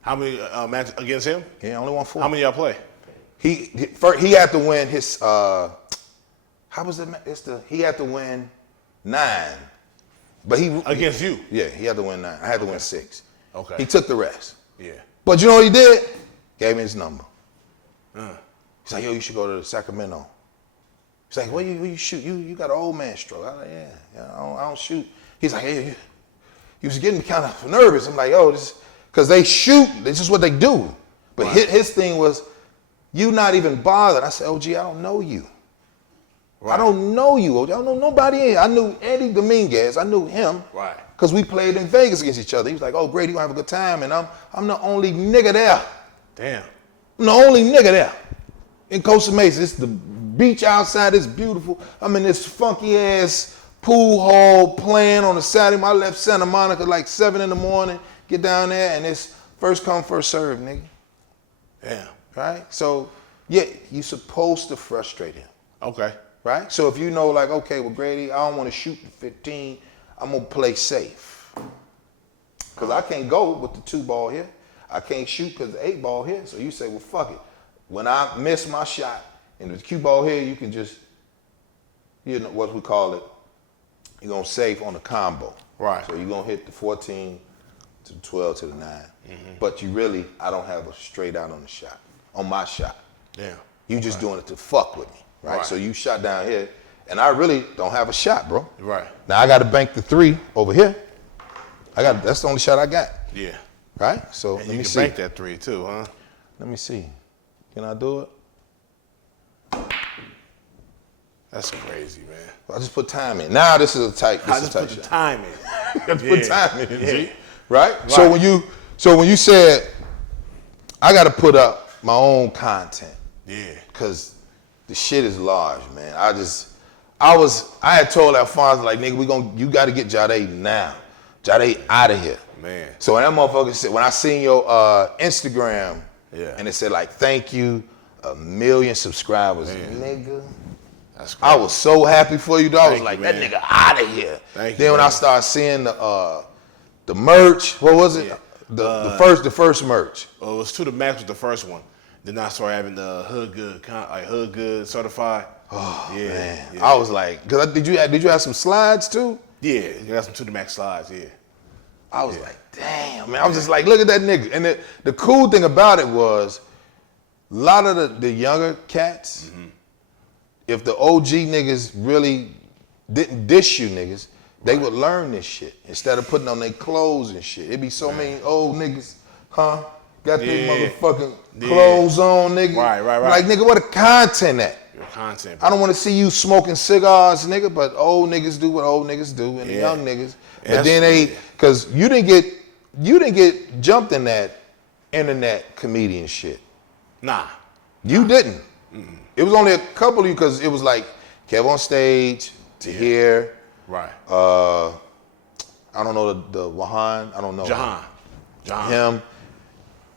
How many matches against him? Yeah, I only won 4. How many y'all play? He had to win his. How was it? He had to win 9, but he Against you? Yeah, he had to win 9. I had to win 6. Okay. He took the rest. Yeah. But you know what he did? Gave me his number. He's like, yo, you should go to Sacramento. He's like, where you shoot? You got an old man stroke. I'm like, yeah, I don't shoot. He's like, hey, you was getting me kind of nervous. I'm like, yo, this, because they shoot. This is what they do. But his thing was, you not even bothered. I said, OG, I don't know you. Right. I don't know you, OG. I don't know nobody in. I knew Eddie Dominguez. I knew him. Right. Because we played in Vegas against each other. He was like, oh, Grady, you gonna have a good time. And I'm the only nigga there. Damn. I'm the only nigga there. In Costa Mesa, it's the beach outside, it's beautiful. I'm in this funky ass pool hall playing on a Saturday. I left Santa Monica like 7 in the morning, get down there, and it's first come, first serve, nigga. Damn. Right? So, yeah, you supposed to frustrate him. Okay. Right? So if you know, like, okay, well, Grady, I don't want to shoot the 15, I'm going to play safe. Because I can't go with the 2-ball here. I can't shoot because the 8-ball here. So you say, well, fuck it. When I miss my shot and the cue ball here, you can just, you know what we call it, you're going to save on the combo. Right. So you're going to hit the 14 to the 12 to the 9. But I don't have a straight out on the shot, on my shot. Damn. You just doing it to fuck with me, right? So you shot down here, and I really don't have a shot, bro. Right. Now I got to bank the 3 over here. That's the only shot I got. Yeah. Right? So And let me you can see. bank that 3 too, huh? Let me see. Can I do it? That's crazy, man. I just put time in. Now this is a tight. I just put the time in. I just put time in. Yeah. G. Right? So when you said I got to put up my own content. Yeah. Cause the shit is large, man. I had told Alphonse, like, nigga, you got to get Jade now. Jade out of here. Man. So when that motherfucker said, when I seen your Instagram, and it said like, thank you, 1 million subscribers, nigga. That's crazy. I was so happy for you, dog. I was like, man. that nigga out of here. Thank then you, when man. I started seeing the merch, what was it? Yeah. The first merch. It was to the max with the first one. Then I started having the Hood Good certified. Oh yeah, man, yeah. I was like, cause did you have some slides too? Yeah, you got some to the max slides. Yeah. I was like, damn, man. I was just like, look at that nigga. And the cool thing about it was, a lot of the younger cats, if the OG niggas really didn't dish you niggas, they would learn this shit instead of putting on their clothes and shit. It'd be so many old niggas, got their motherfucking clothes on, nigga. Right. Like, nigga, what a content at? Your content, bro. I don't want to see you smoking cigars, nigga, but old niggas do what old niggas do, and the young niggas. But then because you didn't get jumped in that internet comedian shit. Nah. You didn't. It was only a couple of you because it was like Kev on stage, Tahir. Right. I don't know the Wahan. I don't know Jahan.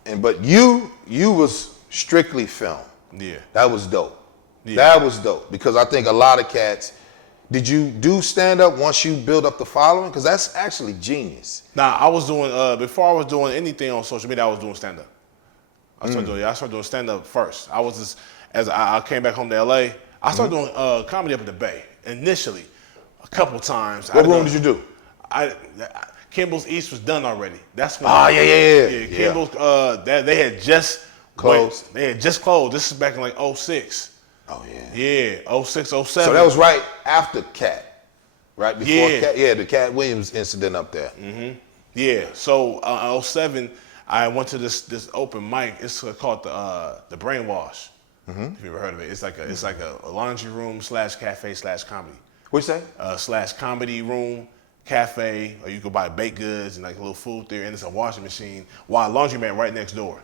him. But you was strictly film. Yeah. That was dope. Yeah. That was dope because I think a lot of cats. Did you do stand up once you build up the following? Because that's actually genius. Nah, I was doing before I was doing anything on social media. I was doing stand up. I started doing stand up first. I was just as I came back home to LA. I started doing comedy up in the Bay initially, a couple times. What room did you do? Kimball's East was done already. That's when. Yeah. Kimball's they had just closed. They had just closed. This is back in like 06. Oh yeah. Yeah, 06, 07. So that was right after Cat, right before Yeah. Cat. Yeah, the Cat Williams incident up there. Yeah. So 07, I went to this open mic. It's called the Brainwash. If you ever heard of it, it's like a laundry room / cafe / comedy. What'd you say? / comedy room, cafe, or you could buy baked goods and like a little food there, and it's a washing machine, while laundromat right next door.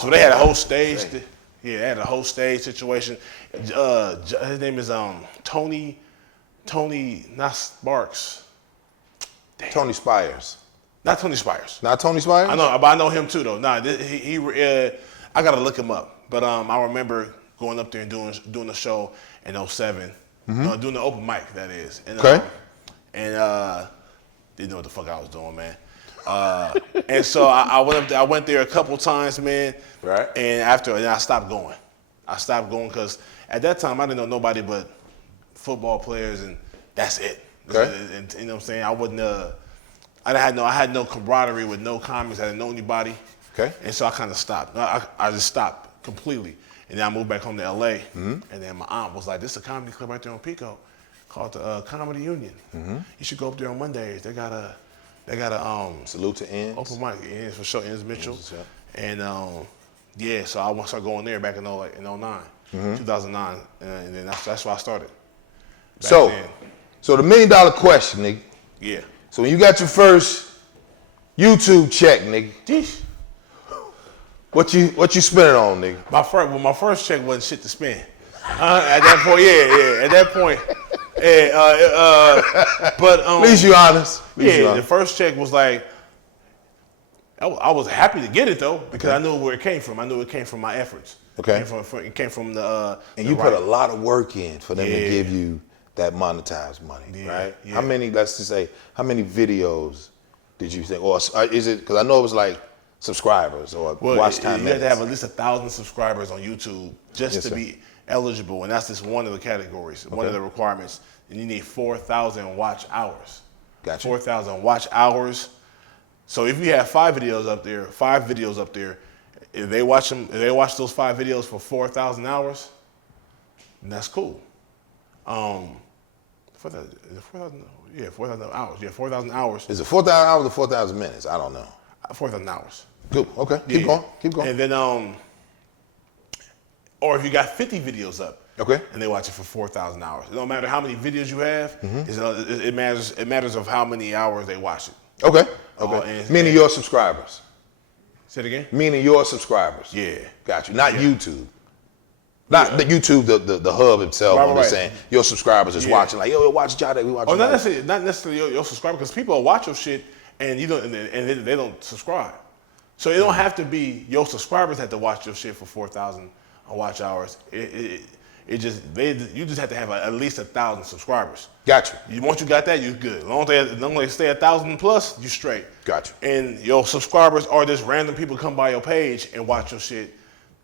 So they had a whole stage. Yeah, they had a whole stage situation. His name is Tony, not Sparks. Damn. Tony Spires. Not Tony Spires. Not Tony Spires? I know, but I know him too though. Nah, I gotta look him up. But I remember going up there and doing a show in 07. Doing the open mic, that is. And, Okay. Didn't know what the fuck I was doing, man. And so I went up there. I went there a couple times, man. Right. And I stopped going. I stopped going because at that time I didn't know nobody but football players, and that's it. Okay. And you know what I'm saying? I wouldn't. I had no camaraderie with no comics. I didn't know anybody. Okay. And so I kind of stopped. I just stopped completely. And then I moved back home to LA. And then my aunt was like, "This is a comedy club right there on Pico, called the Comedy Union. You should go up there on Mondays. They got a Salute to Ends. open mic. Ends for sure. Ends Mitchell. Ends, yeah. And yeah, so I started going there back in 09, 2009, and then that's why I started. Back then. So the $1 million question, nigga. Yeah. So when you got your first YouTube check, nigga, Jeez. what you spend it on, nigga? My first check wasn't shit to spend. At that point, yeah. At that point, but At least you honest. the first check was like, I was happy to get it though because I knew where it came from. I knew it came from my efforts. Okay. It came from the. And you put a lot of work in for them to give you that monetized money, right? Yeah. How many? Let's just say, how many videos did you think, or is it? Because I know it was like subscribers or watch time. You have to have at least 1,000 subscribers on YouTube just to be eligible, and that's just one of the categories, one of the requirements. And you need 4,000 watch hours. Gotcha. 4,000 watch hours. So if you have 5 videos up there, if they watch those 5 videos for 4,000 hours, then that's cool. 4,000 hours. Yeah, 4,000 hours. Is it 4,000 hours or 4,000 minutes? I don't know. 4,000 hours. Good. Okay. Keep going. And then, or if you got 50 videos up, okay, and they watch it for 4,000 hours. It don't matter how many videos you have. It matters. It matters of how many hours they watch it. Okay. Okay. Meaning your subscribers. Say it again. Meaning your subscribers. Yeah. Got you. Not YouTube. Not the YouTube, the hub itself. I'm just saying your subscribers is watching. Like, yo, watch Jah. We watch. Oh, not necessarily your subscriber, because people will watch your shit and you don't, and they don't subscribe. So it don't have to be your subscribers have to watch your shit for 4,000 watch hours. You just have to have at least 1,000 subscribers. Got you. Once you got that, you're good. As long as they stay 1,000 plus, you straight. Got you. And your subscribers are just random people come by your page and watch your shit.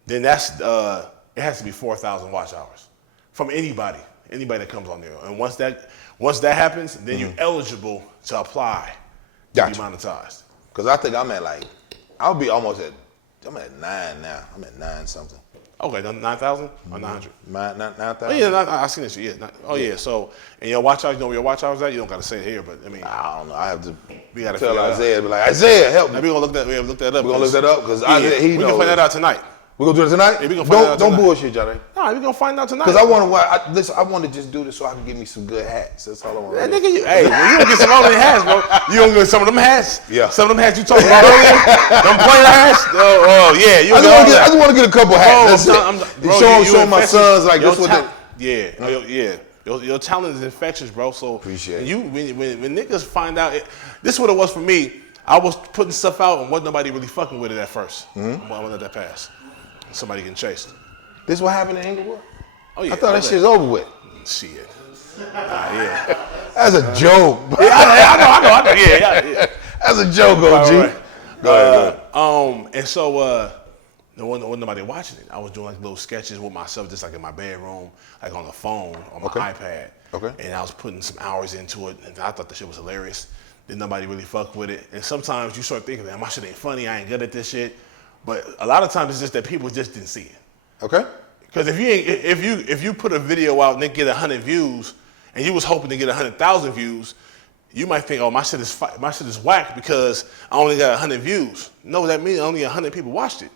Then that's it has to be 4,000 watch hours from anybody that comes on there. And once that happens, then you're eligible to apply to be monetized. Because I think I'm at I'm at 9 now. I'm at 9 something. Okay, 9,000 or 900? 9,000? Oh, yeah, I seen that shit. Yeah. Yeah. So, and your watch hours, you know where your watch hours at? You don't got to say it here, but I mean. I don't know. I have to gotta tell Isaiah, be like, Isaiah, help me. Now, we're going to look that up. We're going to look that up because Isaiah, he knows. We can find that out tonight. We're going to do it tonight? Yeah, we gonna find that out Don't tonight. bullshit, Johnny. Nah, we're going to find out tonight. Because I want to just do this so I can get me some good hats. That's all I want to do. Nigga, you don't get some of them hats, bro. You don't get some of them hats? Yeah. Some of them hats you talking about earlier? Them player hats? Oh, yeah. I just want to get a couple hats. Show my sons like this what they... Yeah. Your talent is infectious, bro. So appreciate it. When niggas find out, this is what it was for me. I was putting stuff out and wasn't nobody really fucking with it at first. I wouldn't let that pass. Somebody getting chased. This what happened in Inglewood? Oh yeah. I thought that shit's over with. Shit. Yeah. That's a joke. Yeah, I know. Yeah. That's a joke, OG. Right. Go ahead. And so there wasn't nobody watching it. I was doing like little sketches with myself, just like in my bedroom, like on the phone, on my iPad. Okay. And I was putting some hours into it, and I thought the shit was hilarious. Then nobody really fucked with it. And sometimes you start thinking, man, my shit ain't funny. I ain't good at this shit. But a lot of times it's just that people just didn't see it. Okay. Because if you put a video out and it get 100 views, and you was hoping to get 100,000 views, you might think, oh, my shit is whack because I only got 100 views. No, that means only 100 people watched it.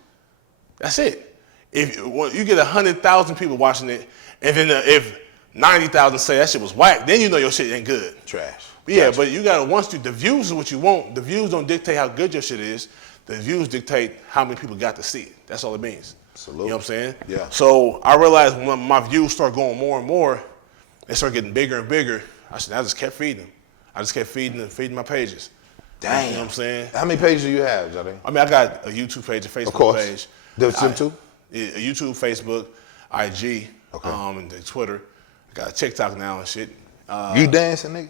That's it. If you get 100,000 people watching it, and then if 90,000 say that shit was whack. Then you know your shit ain't good. Trash. But yeah, but you gotta the views is what you want. The views don't dictate how good your shit is. The views dictate how many people got to see it. That's all it means. Absolutely. You know what I'm saying? Yeah. So I realized when my views start going more and more, they start getting bigger and bigger. I just kept feeding them. I just kept feeding my pages. Damn. You know what I'm saying? How many pages do you have, Johnny? I mean, I got a YouTube page, a Facebook Of course. page. There's them too? Yeah, a YouTube, Facebook, IG, and then Twitter. I got a TikTok now and shit. You dancing, nigga?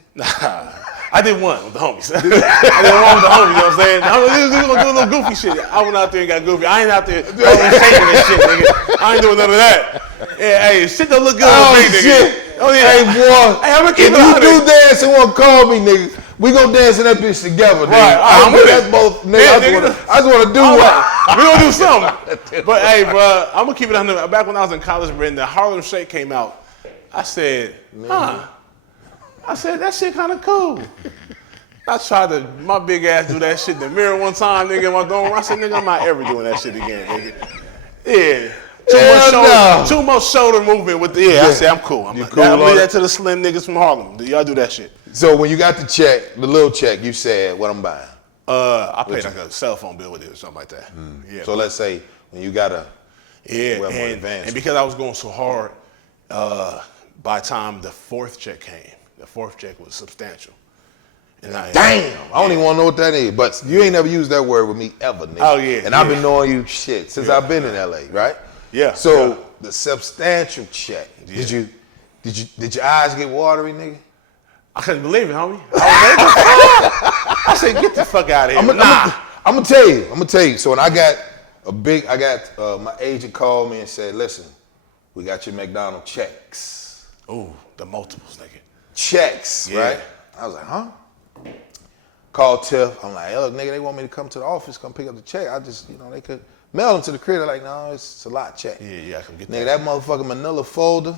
I did one with the homies. I did one with the homies, you know what I'm saying? I was gonna do a little goofy shit. I went out there and got goofy. I ain't out there shaking this shit, nigga. I ain't doing none of that. Yeah, hey, shit don't look good on me, nigga. Shit. Oh, yeah. Hey, boy. Hey, I'm gonna keep if it you 100. do dance and want to call me, nigga, we gonna dance in that bitch together, nigga. Right. I'm with that it. both, nigga. Yeah, I just want to do All what? right. We gonna do something. But hey, bro, I'm gonna keep it 100. Back when I was in college, when the Harlem Shake came out, I said, I said, that shit kind of cool. I tried to, my big ass do that shit in the mirror one time, nigga, in my dorm room. I said, nigga, I'm not ever doing that shit again, nigga. Yeah. Too much shoulder movement with the, I said, I'm cool. I'm gonna leave that to the slim niggas from Harlem. Y'all do that shit. So when you got the check, the little check, you said, what I'm buying? I paid like a cell phone bill with it or something like that. Yeah. So let's say when you got a, well, more advanced. And because I was going so hard, by the time the fourth check came, the fourth check was substantial. And damn, I don't even want to know what that is. But you ain't never used that word with me ever, nigga. Oh yeah. And I've been knowing you shit since I've been in LA, right? Yeah. So the substantial check. Did your eyes get watery, nigga? I couldn't believe it, homie. I said, get the fuck out of here. I'm gonna tell you. So when I got my agent called me and said, listen, we got your McDonald's checks. Ooh, the multiples, nigga. Checks, right? I was like, huh? Called Tiff. I'm like, hey, look, nigga, they want me to come to the office, come pick up the check. I just, they could mail them to the crib. They're like, no, it's a lot check. Yeah, I can get nigga, that motherfucking manila folder.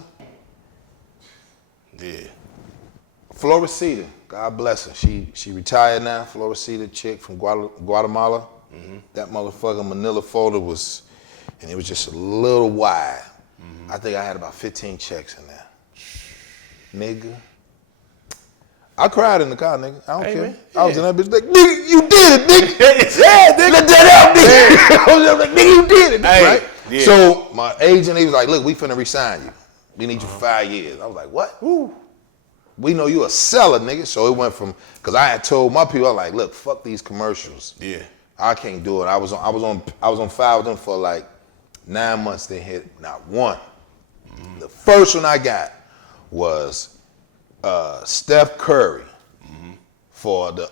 Yeah. Floresita, God bless her. She retired now. Floresita chick from Guatemala. Mm-hmm. That motherfucking manila folder was, and it was just a little wide. Mm-hmm. I think I had about 15 checks in there. Nigga. I cried in the car, nigga. I don't care. Man, I was in that bitch like, nigga, you did it, nigga. Yeah, nigga. Let that out, nigga. I was like, nigga, you did it, right? Yeah. So my agent, he was like, look, we finna resign you. We need you for 5 years. I was like, what? Ooh. We know you a seller, nigga. So it went from, cause I had told my people, I was like, look, fuck these commercials. Yeah. I can't do it. I was on fire with them for like 9 months. They hit not one. Mm-hmm. The first one I got was Steph Curry for the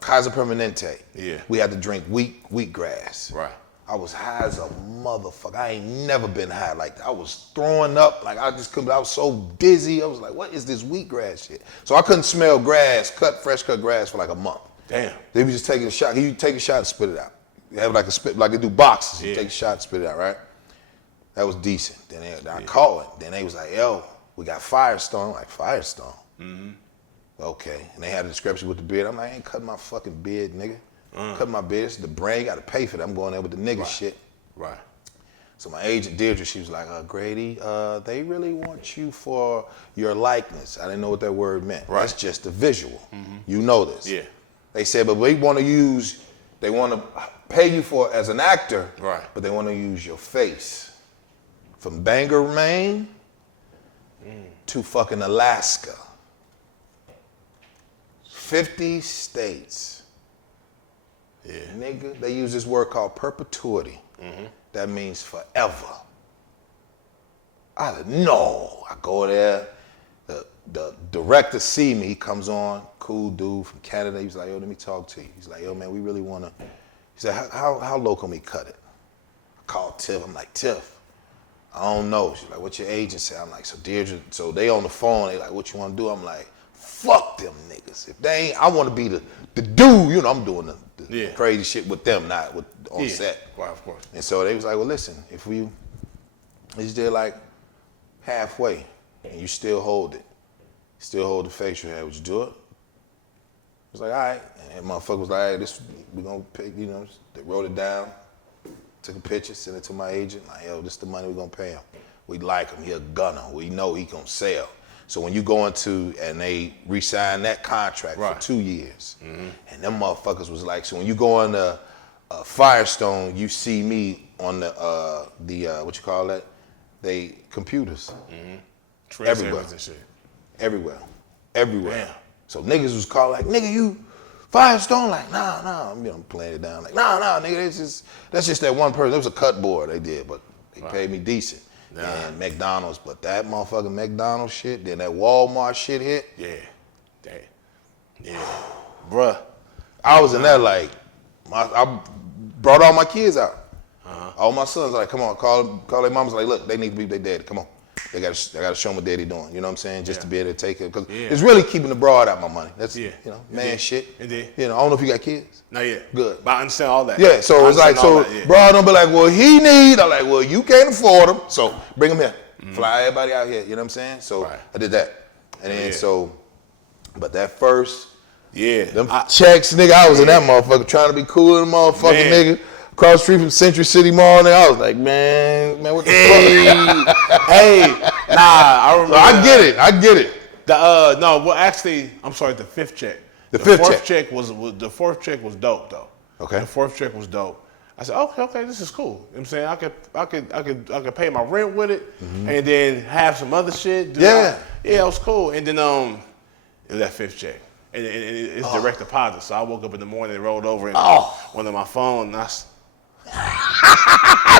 Kaiser Permanente. Yeah. We had to drink wheatgrass. Right. I was high as a motherfucker. I ain't never been high like that. I was throwing up, like I just couldn't, I was so dizzy. I was like, what is this wheatgrass shit? So I couldn't smell grass, fresh cut grass for like a month. Damn. They was just taking a shot. You take a shot and spit it out. You have like a spit, like they do boxes. You take a shot and spit it out, right? That was decent. Then I called it. Then they was like, yo, we got Firestone. I'm like, Firestone? Mm-hmm. Okay. And they had a description with the beard. I'm like, I ain't cutting my fucking beard, nigga. Cutting my beard. It's the brain. Got to pay for that. I'm going there with the nigga shit. Right. So my agent, Deirdre, she was like, Grady, they really want you for your likeness. I didn't know what that word meant. Right. That's just a visual. Mm-hmm. You know this. Yeah. They said, but they want to pay you for as an actor, right? But they want to use your face. From Bangor, Maine to fucking Alaska. 50 states. Yeah. Nigga, they use this word called perpetuity. Mm-hmm. That means forever. I said, no. I go there. The director see me. He comes on, cool dude from Canada. He's like, yo, let me talk to you. He's like, yo, man, we really want to. He said, how low can we cut it? I called Tiff. I'm like, Tiff, I don't know. She's like, what's your agent say? I'm like, so Deirdre, so they on the phone. They like, what you want to do? I'm like, fuck them niggas. If they ain't, I want to be the dude. I'm doing the crazy shit with them, not on set. Right, of course. And so they was like, well, listen, if we just did like halfway and you still hold it, still hold the facial hair, would you do it? I was like, all right. And motherfucker was like, all right, this, we gonna pick, they wrote it down, took a picture, sent it to my agent, like, yo, this the money we gonna pay him. We like him, he a gunner, we know he gonna sell. So when you go into and they re-sign that contract Right. for 2 years, and them motherfuckers was like, so when you go on the Firestone, you see me on the what you call that? They computers. Everywhere. And shit. Everywhere. Damn. So niggas was calling like, nigga, you Firestone? Like, nah. I'm playing it down. Like, nah, nigga, that's just that one person. It was a cut board they did, but they paid me decent. Nah. And McDonald's, but that motherfucking McDonald's shit, then that Walmart shit hit. Yeah. Damn. Yeah. Bruh. I was in there like, I brought all my kids out. All my sons like, come on, call their mamas like, look, they need to be with their daddy. Come on. I gotta show them what daddy doing. You know what I'm saying? Just to be able to take it. Because it's really keeping the broad out my money. That's, man shit. Indeed. I don't know if you got kids. Not yet. Good. But I understand all that. Yeah, so it's like, broad don't be like, well, he need. I'm like, well, you can't afford him. So bring him here. Fly everybody out here. You know what I'm saying? So I did that. And then but that first, them checks, nigga, I was in that motherfucker trying to be cool in the motherfucking nigga. Across the street from Century City Mall, and I was like, man, what the fuck? Hey, I remember. So I get it. Actually, I'm sorry, the fifth check. The fourth check was dope though. Okay. The fourth check was dope. I said, okay, this is cool. You know what I'm saying? I could pay my rent with it and then have some other shit. Yeah, it was cool. And then it was that fifth check. And it's direct deposit. So I woke up in the morning and rolled over and went on my phone and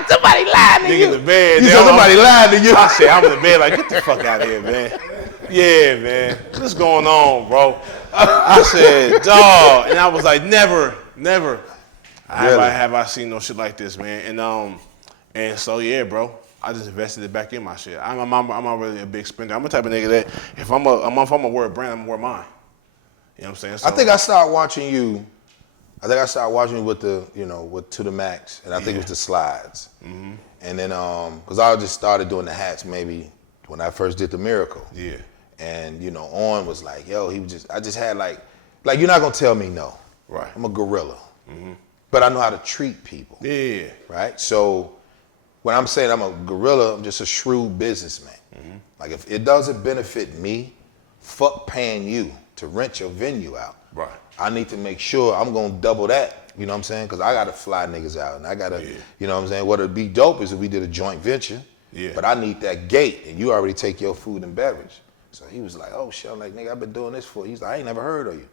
somebody lied to nigga you. In the bed. You said somebody lied to you. I said, I'm in the bed like, get the fuck out of here, man. Yeah, man. What's going on, bro? I said, dog. And I was like, never. Have I seen no shit like this, man. And so, yeah, bro. I just invested it back in my shit. I'm not really a big spender. I'm the type of nigga that if I'm gonna wear a brand, I'm gonna wear mine. You know what I'm saying? So, I think I started watching you with the, with To The Max, and I think it was the slides. And then, because I just started doing the hats maybe when I first did The Miracle. Yeah. And, On was like, yo, I just had like you're not gonna tell me no. Right. I'm a gorilla. But I know how to treat people. Yeah. Right? So when I'm saying I'm a gorilla, I'm just a shrewd businessman. Like if it doesn't benefit me, fuck paying you to rent your venue out. Right. I need to make sure I'm gonna double that. You know what I'm saying? Because I gotta fly niggas out, and I gotta, you know what I'm saying? What'd be dope is if we did a joint venture. Yeah. But I need that gate, and you already take your food and beverage. So he was like, oh shit, I'm like, nigga, I've been doing this for you. He's like, I ain't never heard of you.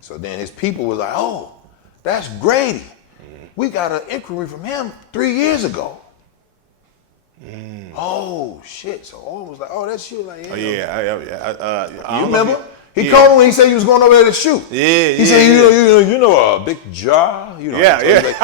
So then his people was like, oh, that's Grady. We got an inquiry from him 3 years ago. Oh shit! So Owen was like, "Oh, that's you." Like, you remember? He called me when he said he was going over there to shoot. He said, "You know, Bigg Jah." He said,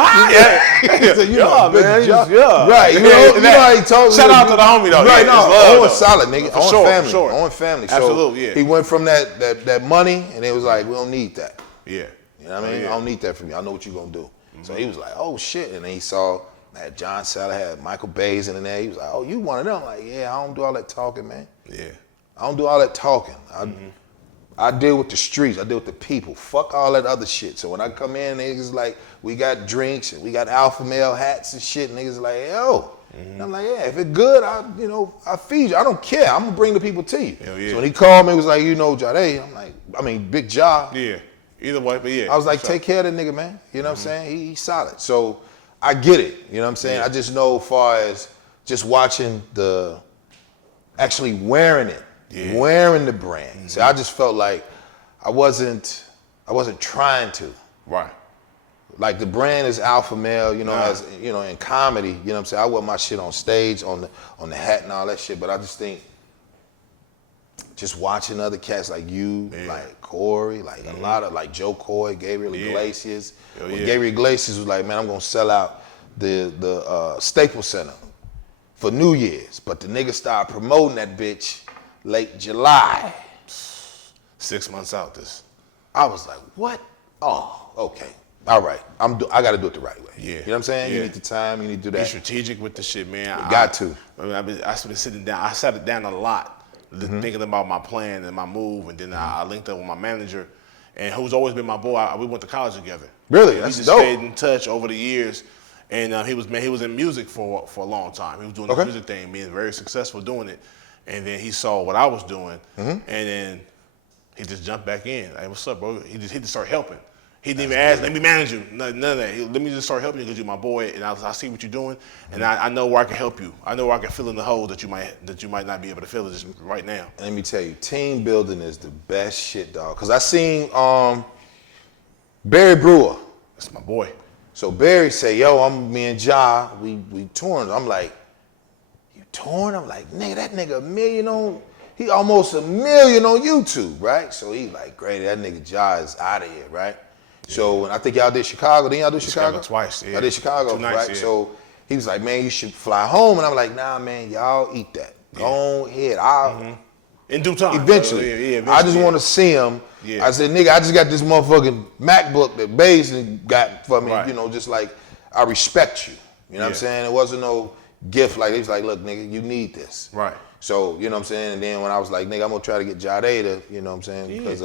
"You know, Bigg Jah." Right? You know how he told. Shout out to the homie though. Right? No, Owen solid nigga. Owen family. Sure. Owen family. Absolutely. So he went from that money, and it was like, we don't need that. Yeah. You know what I mean? I don't need that from you. I know what you're gonna do. So he was like, "Oh shit!" And then he saw that John Sally had Michael Bay's in there. He was like, "Oh, you one of them?" Like, yeah, I don't do all that talking, man. Yeah. I don't do all that talking. I deal with the streets. I deal with the people. Fuck all that other shit. So when I come in, niggas like, we got drinks and we got alpha male hats and shit. And niggas like, yo. And I'm like, yeah, if it's good, I feed you. I don't care. I'm gonna bring the people to you. Hell yeah. So when he called me, he was like, Jade. I'm like, Bigg Jah. Yeah. Either way, but yeah. I was like, take care of that nigga, man. You know what I'm saying? He's solid. So I get it. You know what I'm saying? I just know as far as just watching actually wearing it, wearing the brand. So I just felt like I wasn't trying to. Right. Like the brand is alpha male, as in comedy, you know what I'm saying? I wear my shit on stage, on the hat and all that shit, but I just think just watching other cats like you, like Corey, like a lot of like Joe Coy, Gabriel Iglesias. When Gabriel Iglesias was like, man, I'm gonna sell out the Staples Center for New Year's, but the nigga started promoting that bitch late July. 6 months out this. I was like, what? Oh, okay. All right. I gotta do it the right way. Yeah. You know what I'm saying? Yeah. You need the time, you need to do Be that. strategic with the shit, man. Got to. I've been sitting down. I sat it down a lot, thinking about my plan and my move, and then I linked up with my manager, and who's always been my boy. We went to college together. Really? We That's just dope. stayed in touch over the years, and he was in music for a long time. He was doing the music thing, being very successful doing it, And then he saw what I was doing, and then he just jumped back in. Hey, what's up, bro? He just started helping. He didn't even ask, let me manage you. None of that. Let me just start helping you because you're my boy, and I see what you're doing, and I know where I can help you. I know where I can fill in the holes that you might not be able to fill it just right now. Let me tell you, team building is the best shit, dog. Cause I seen Barry Brewer. That's my boy. So Barry say, yo, me and Ja, we touring. I'm like, you touring? I'm like, nigga, that nigga he almost $1 million on YouTube, right? So he like, Grady, that nigga Ja is out of here, right? So I think y'all did Chicago. Didn't y'all do Chicago? Twice, yeah. I did Chicago, 2 nights, right? yeah. So he was like, man, you should fly home. And I'm like, nah, man, y'all eat that. Go ahead. I'll in due time. Eventually. Eventually. I just want to see him. Yeah. I said, nigga, I just got this motherfucking MacBook that Basin got for me, Right. just like, I respect you. You know what I'm saying? It wasn't no gift like, he was like, look, nigga, you need this. Right. So, you know what I'm saying? And then when I was like, nigga, I'm going to try to get Jade to, you know what I'm saying? Because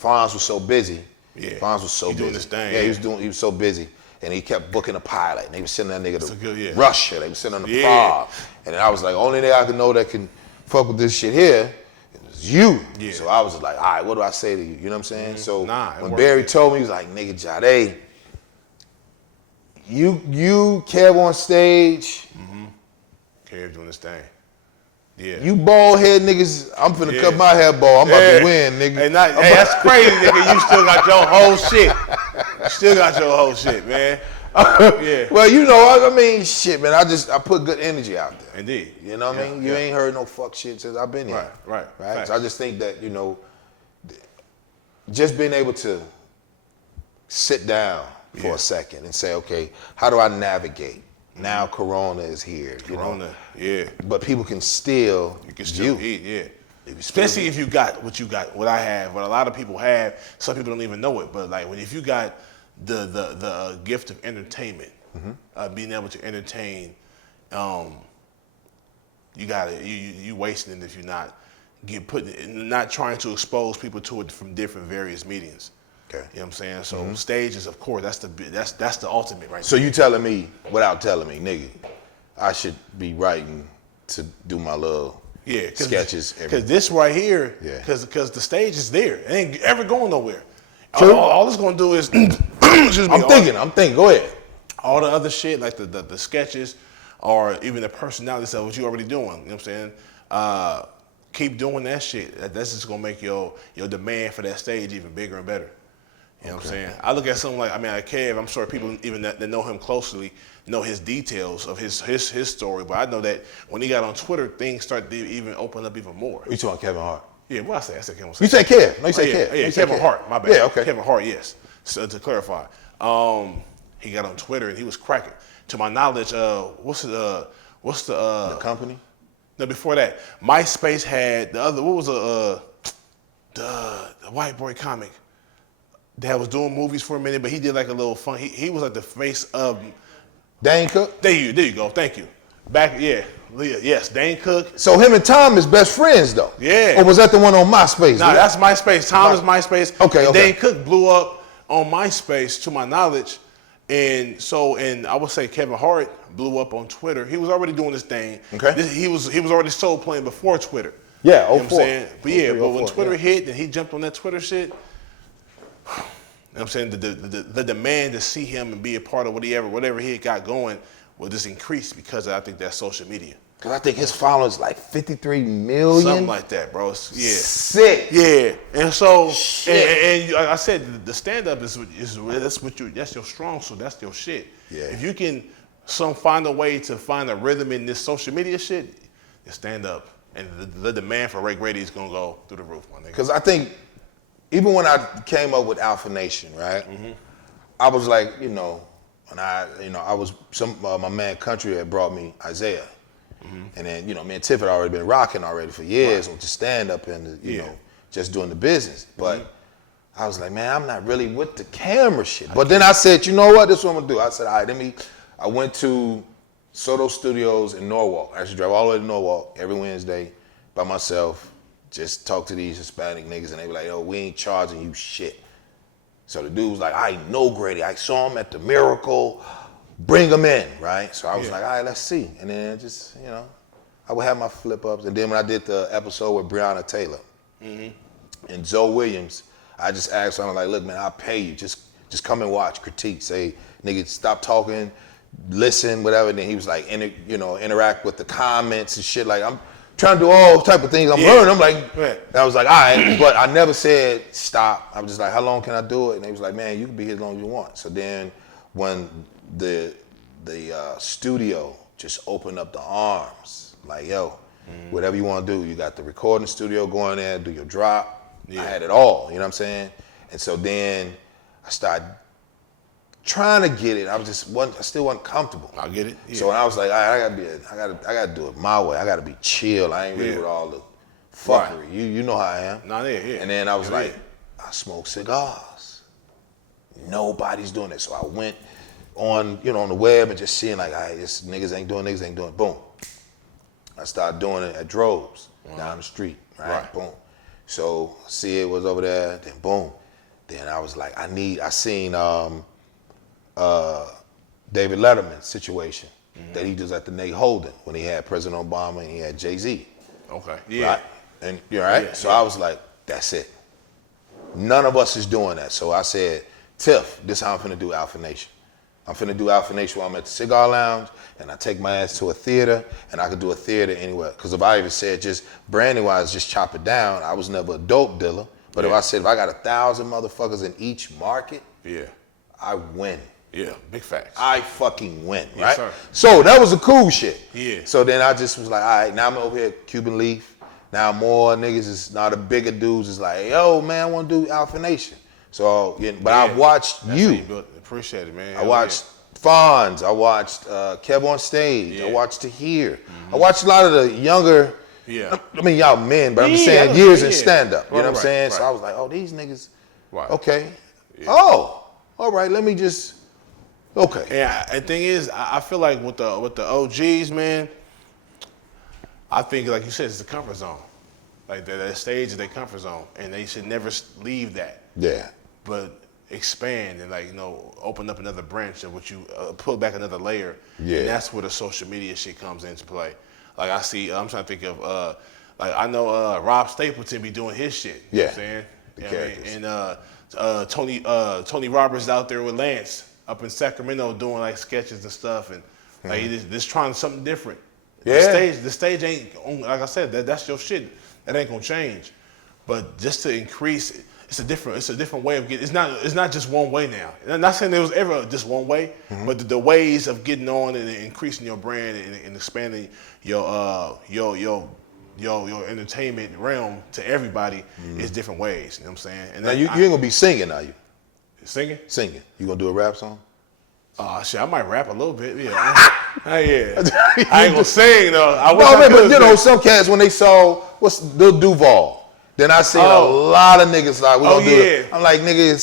Fonz was so busy. Yeah. Fonz was so busy. Doing this thing. Yeah, he was so busy. And he kept booking a pilot. And they was sending that nigga to good, Russia. They was sending him to Prague. And then I was like, only nigga I can know that can fuck with this shit here is you. Yeah. So I was like, all right, what do I say to you? You know what I'm saying? So Nah, when Barry told me, he was like, nigga, Jade, you Kev on stage. Kev doing this thing. Yeah. You bald head niggas, I'm finna cut my hair bald. I'm about to win, nigga. Hey, that's crazy, nigga. You still got your whole shit. You still got your whole shit, man. Yeah. Well, I mean, shit, man. I put good energy out there. Indeed. You know what I mean? You ain't heard no fuck shit since I've been here. Right. So I just think that, just being able to sit down for a second and say, okay, how do I navigate? Now Corona is here. But people can still eat, yeah. Especially if you got what I have, what a lot of people have. Some people don't even know it, but like if you got the gift of entertainment, being able to entertain, you wasting it if you're not not trying to expose people to it from different various mediums. Okay. You know what I'm saying? So stages, of course, that's the ultimate right So there. you telling me, without telling me, nigga, I should be writing to do my little sketches. Because this right here, Yeah. because the stage is there. It ain't ever going nowhere. True. All it's going to do is, excuse me, I'm thinking, go ahead. all the other shit, like the sketches or even the personality stuff, what you already doing. You know what I'm saying? Keep doing that shit. That's just going to make your demand for that stage even bigger and better. You know what I'm saying? I look at something like Kev, I'm sure people even that know him closely know his details of his story, but I know that when he got on Twitter, things started to even open up even more. You talking Kevin Hart? Yeah, what I said Kevin. You say Kev. No, you say Kev. Yeah, You say Kevin Hart, my bad. Yeah, okay. Kevin Hart, yes. So to clarify, he got on Twitter and he was cracking. To my knowledge, what's the company? No, before that, MySpace had the other. What was the white boy comic that was doing movies for a minute, but he did like a little fun. He was like the face of Dane Cook? There you go. Thank you. Yes, Dane Cook. So him and Tom is best friends though? Yeah. Or was that the one on MySpace? Nah, that's MySpace. Tom is MySpace. Okay. Dane Cook blew up on MySpace, to my knowledge. And I would say Kevin Hart blew up on Twitter. He was already doing this thing. Okay. He was already soul playing before Twitter. Yeah, You know what I'm 04. saying? But yeah, 03, but when 04, Twitter hit and he jumped on that Twitter shit, you know what I'm saying? The demand to see him and be a part of whatever he got going will just increase because I think that's social media. Because I think his followers like 53 million. Something like that, bro. Yeah. Sick. Yeah. And so, Shit. and like I said, the stand-up that's your strong suit. That's your shit. Yeah. If you can find a way to find a rhythm in this social media shit, you stand up. And the demand for Ray Grady is going to go through the roof, my nigga. Because I think even when I came up with Alpha Nation, right? I was like, when I was my man Country had brought me Isaiah. And then, me and Tiff had already been rocking already for years with the stand up and, just doing the business. But I was like, man, I'm not really with the camera shit. But then I said, you know what? This is what I'm going to do. I said, all right, I went to Soto Studios in Norwalk. I actually drive all the way to Norwalk every Wednesday by myself. Just talk to these Hispanic niggas and they be like, yo, we ain't charging you shit. So the dude was like, I know Grady. I saw him at the Miracle. Bring him in, right? So I was like, all right, let's see. And then just, I would have my flip ups, and then when I did the episode with Breonna Taylor and Zoe Williams, I just asked her, I'm like, look, man, I'll pay you. Just come and watch, critique, say, nigga, stop talking, listen, whatever. And then he was like, interact with the comments and shit. Like, I'm trying to do all type of things. I'm learning. I'm like, and I was like, all right, but I never said stop. I was just like, how long can I do it? And they was like, man, you can be here as long as you want. So then when the studio just opened up the arms, like, yo, whatever you want to do, you got the recording studio going there, do your drop. I had it all, you know what I'm saying? And so then I started trying to get it. I still wasn't comfortable. I get it. Yeah. So when I was like, all right, I gotta do it my way. I gotta be chill. I ain't really with all the fuckery. Right. You know how I am. And then I was like, I smoke cigars. Nobody's doing it. So I went on, on the web and just seeing like, all right, this niggas ain't doing it. Boom. I started doing it at Droves down the street. Right. Boom. So see it was over there. Then boom. Then I was like, I seen David Letterman's situation that he was at the Nate Holden when he had President Obama and he had Jay-Z. Okay. Yeah. Right? And you're right. So I was like, that's it. None of us is doing that. So I said, Tiff, this is how I'm finna do Alpha Nation. I'm finna do Alpha Nation while I'm at the cigar lounge, and I take my ass to a theater, and I could do a theater anywhere. Because if I even said just branding wise, just chop it down, I was never a dope dealer. But if I said if I got 1,000 motherfuckers in each market, I win. Yeah, big facts. I fucking win, right? Yes, sir. So that was a cool shit. Yeah. So then I just was like, all right, now I'm over here at Cuban Leaf. Now more niggas is, now the bigger dudes is like, yo, man, I want to do Alpha Nation. So, I've watched you. Appreciate it, man. I watched Fonz. I watched Kev on Stage. I watched Tahir. I watched a lot of the younger, I mean, y'all men, but I'm just saying years in stand-up. You know what I'm saying? So I was like, oh, these niggas, okay. Yeah. Oh, all right, let me just, okay. Yeah, and the thing is, I feel like with the OGs, man, I think, like you said, it's the comfort zone. Like that stage is their comfort zone, and they should never leave that. Yeah. But expand and open up another branch of what you pull back another layer. Yeah. And that's where the social media shit comes into play. Like I see, I'm trying to think of, I know Rob Stapleton be doing his shit. You know what I'm saying? And Tony Roberts out there with Lance up in Sacramento doing like sketches and stuff, and like just trying something different. Yeah. The stage ain't, like I said, that's your shit. That ain't gonna change. But just to increase, it's a different way of getting. It's not just one way now. I'm not saying there was ever just one way, but the ways of getting on and increasing your brand and expanding your entertainment realm to everybody is different ways. You know what I'm saying? And now you ain't gonna be singing, are you? Singing? Singing. You gonna do a rap song? Shit, I might rap a little bit. Yeah. I ain't gonna sing though. But some cats when they saw Lil Duval. Then I seen a lot of niggas like, we gonna do it. I'm like, nigga,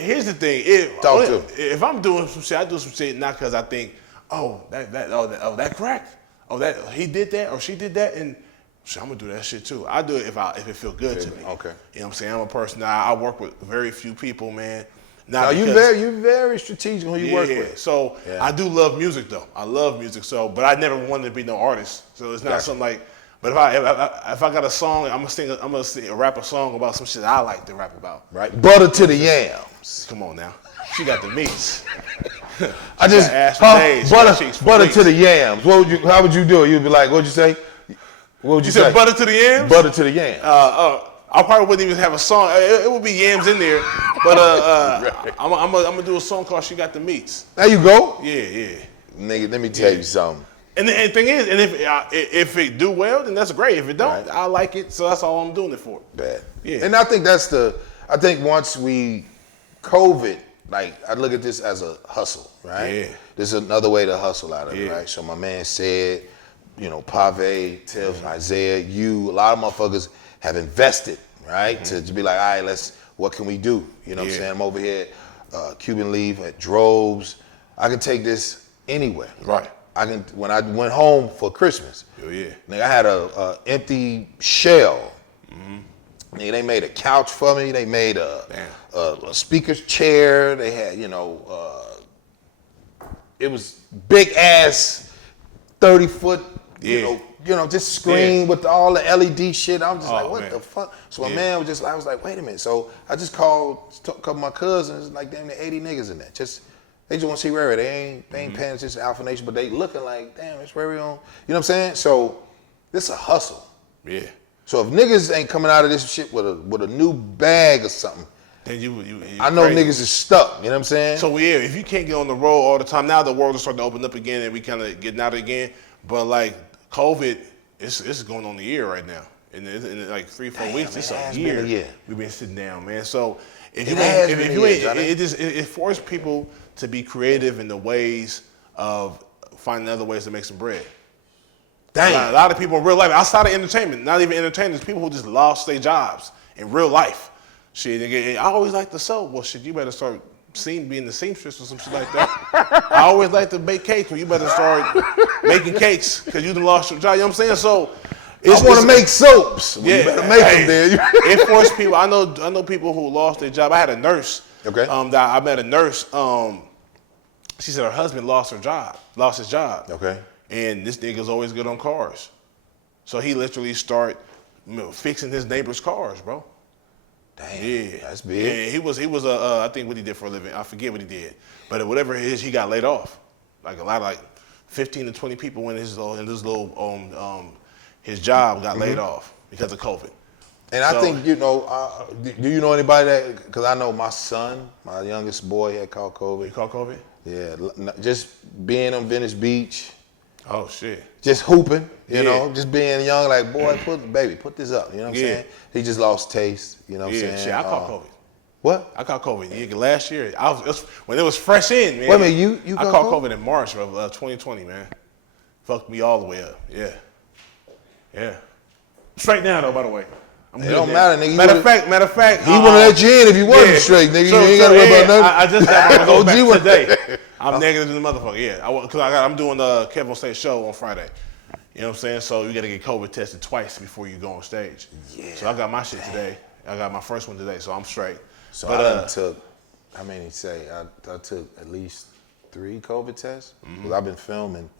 here's the thing. If I'm doing some shit, I do some shit not because I think, that cracked. Oh, that he did that or she did that, and shit, I'm gonna do that shit too. I do it if it feel good to me. Okay. You know what I'm saying? I'm a person. I work with very few people, man. You very strategic who you work with. So I do love music though. I love music. So, but I never wanted to be no artist. So it's not something like. But if I got a song, I'm gonna rap a song about some shit I like to rap about. Right. Butter to the yams. Come on now. She got the meats. I just butter to the yams. How would you do it? You'd be like, what'd you say? What would you say? Said butter to the yams? Butter to the yams. I probably wouldn't even have a song. It would be yams in there, but I'm gonna do a song called "She Got the Meats." There you go. Yeah. Nigga, let me tell you something. And the thing is, and if it do well, then that's great. If it don't, I like it, so that's all I'm doing it for. Bad. Yeah. And I think I think once COVID, like I look at this as a hustle, right? Yeah. This is another way to hustle out of it, right? So my man said, Pave, Tiff, Isaiah, a lot of motherfuckers have invested, right? To be like, all right, what can we do? You know what I'm saying? I'm over here at Cuban Leaf, at Droves. I can take this anywhere. Right. When I went home for Christmas, nigga, I had a empty shell. Nigga, they made a couch for me. They made a speaker's chair. They had, it was big ass, 30-foot, just screen with all the LED shit. I'm just like, what man. the fuck? So my man was just, I was like, wait a minute. So I just called a couple of my cousins, like damn, there 80 niggas in there. They just want to see Ray Ray. They ain't paying attention to Alpha Nation, but they looking like, damn, it's Ray Ray on. You know what I'm saying? So this a hustle. Yeah. So if niggas ain't coming out of this shit with a new bag or something, Then you I know crazy. niggas is stuck. You know what I'm saying? So yeah, if you can't get on the road all the time, now the world is starting to open up again and we kind of getting out again. But like COVID, it's going on a year right now. In like 3-4 weeks, it's a year. We've been sitting down, man. So if it forced people to be creative in the ways of finding other ways to make some bread. Damn. A lot of people in real life, outside of entertainment, not even entertainers, people who just lost their jobs in real life. Shit, nigga, I always like to sew. Well, shit, you better start being the seamstress or some shit like that. I always like to bake cakes. Well, you better start making cakes because you done lost your job. You know what I'm saying? So I want to make soaps. Well, yeah, you better make them, then. It forced people. I know people who lost their job. I had a nurse. Okay. I met a nurse. She said her husband lost his job. Okay. And this nigga's always good on cars. So he literally started fixing his neighbor's cars, bro. Damn, yeah, that's big. Yeah, he was I think what he did for a living. I forget what he did. But whatever it is, he got laid off. Like a lot of like 15 to 20 people in his his job got laid off because of COVID. And I think, do you know anybody that, because I know my son, my youngest boy had caught COVID. You caught COVID? Yeah, just being on Venice Beach. Oh, shit. Just hooping, you know, just being young, like, boy, put this up, you know what I'm saying? He just lost taste, you know what I'm saying? Shit, I caught COVID. What? I caught COVID. Yeah, last year. When it was fresh in, man. Wait a minute, you I caught COVID in March of 2020, man. Fucked me all the way up. Yeah. Yeah. Straight now, though, by the way. It don't matter, nigga. Matter of fact. He wouldn't let you in if you wasn't straight, nigga. You ain't got to worry about nothing. I just got my OG back today. I'm negative in the motherfucker, yeah. Because I'm doing the Kevin on Stage show on Friday. You know what I'm saying? So you got to get COVID tested twice before you go on stage. Yeah. So I got my shit today. I got my first one today, so I'm straight. So I took, how many say? I took at least 3 COVID tests. Because I've been filming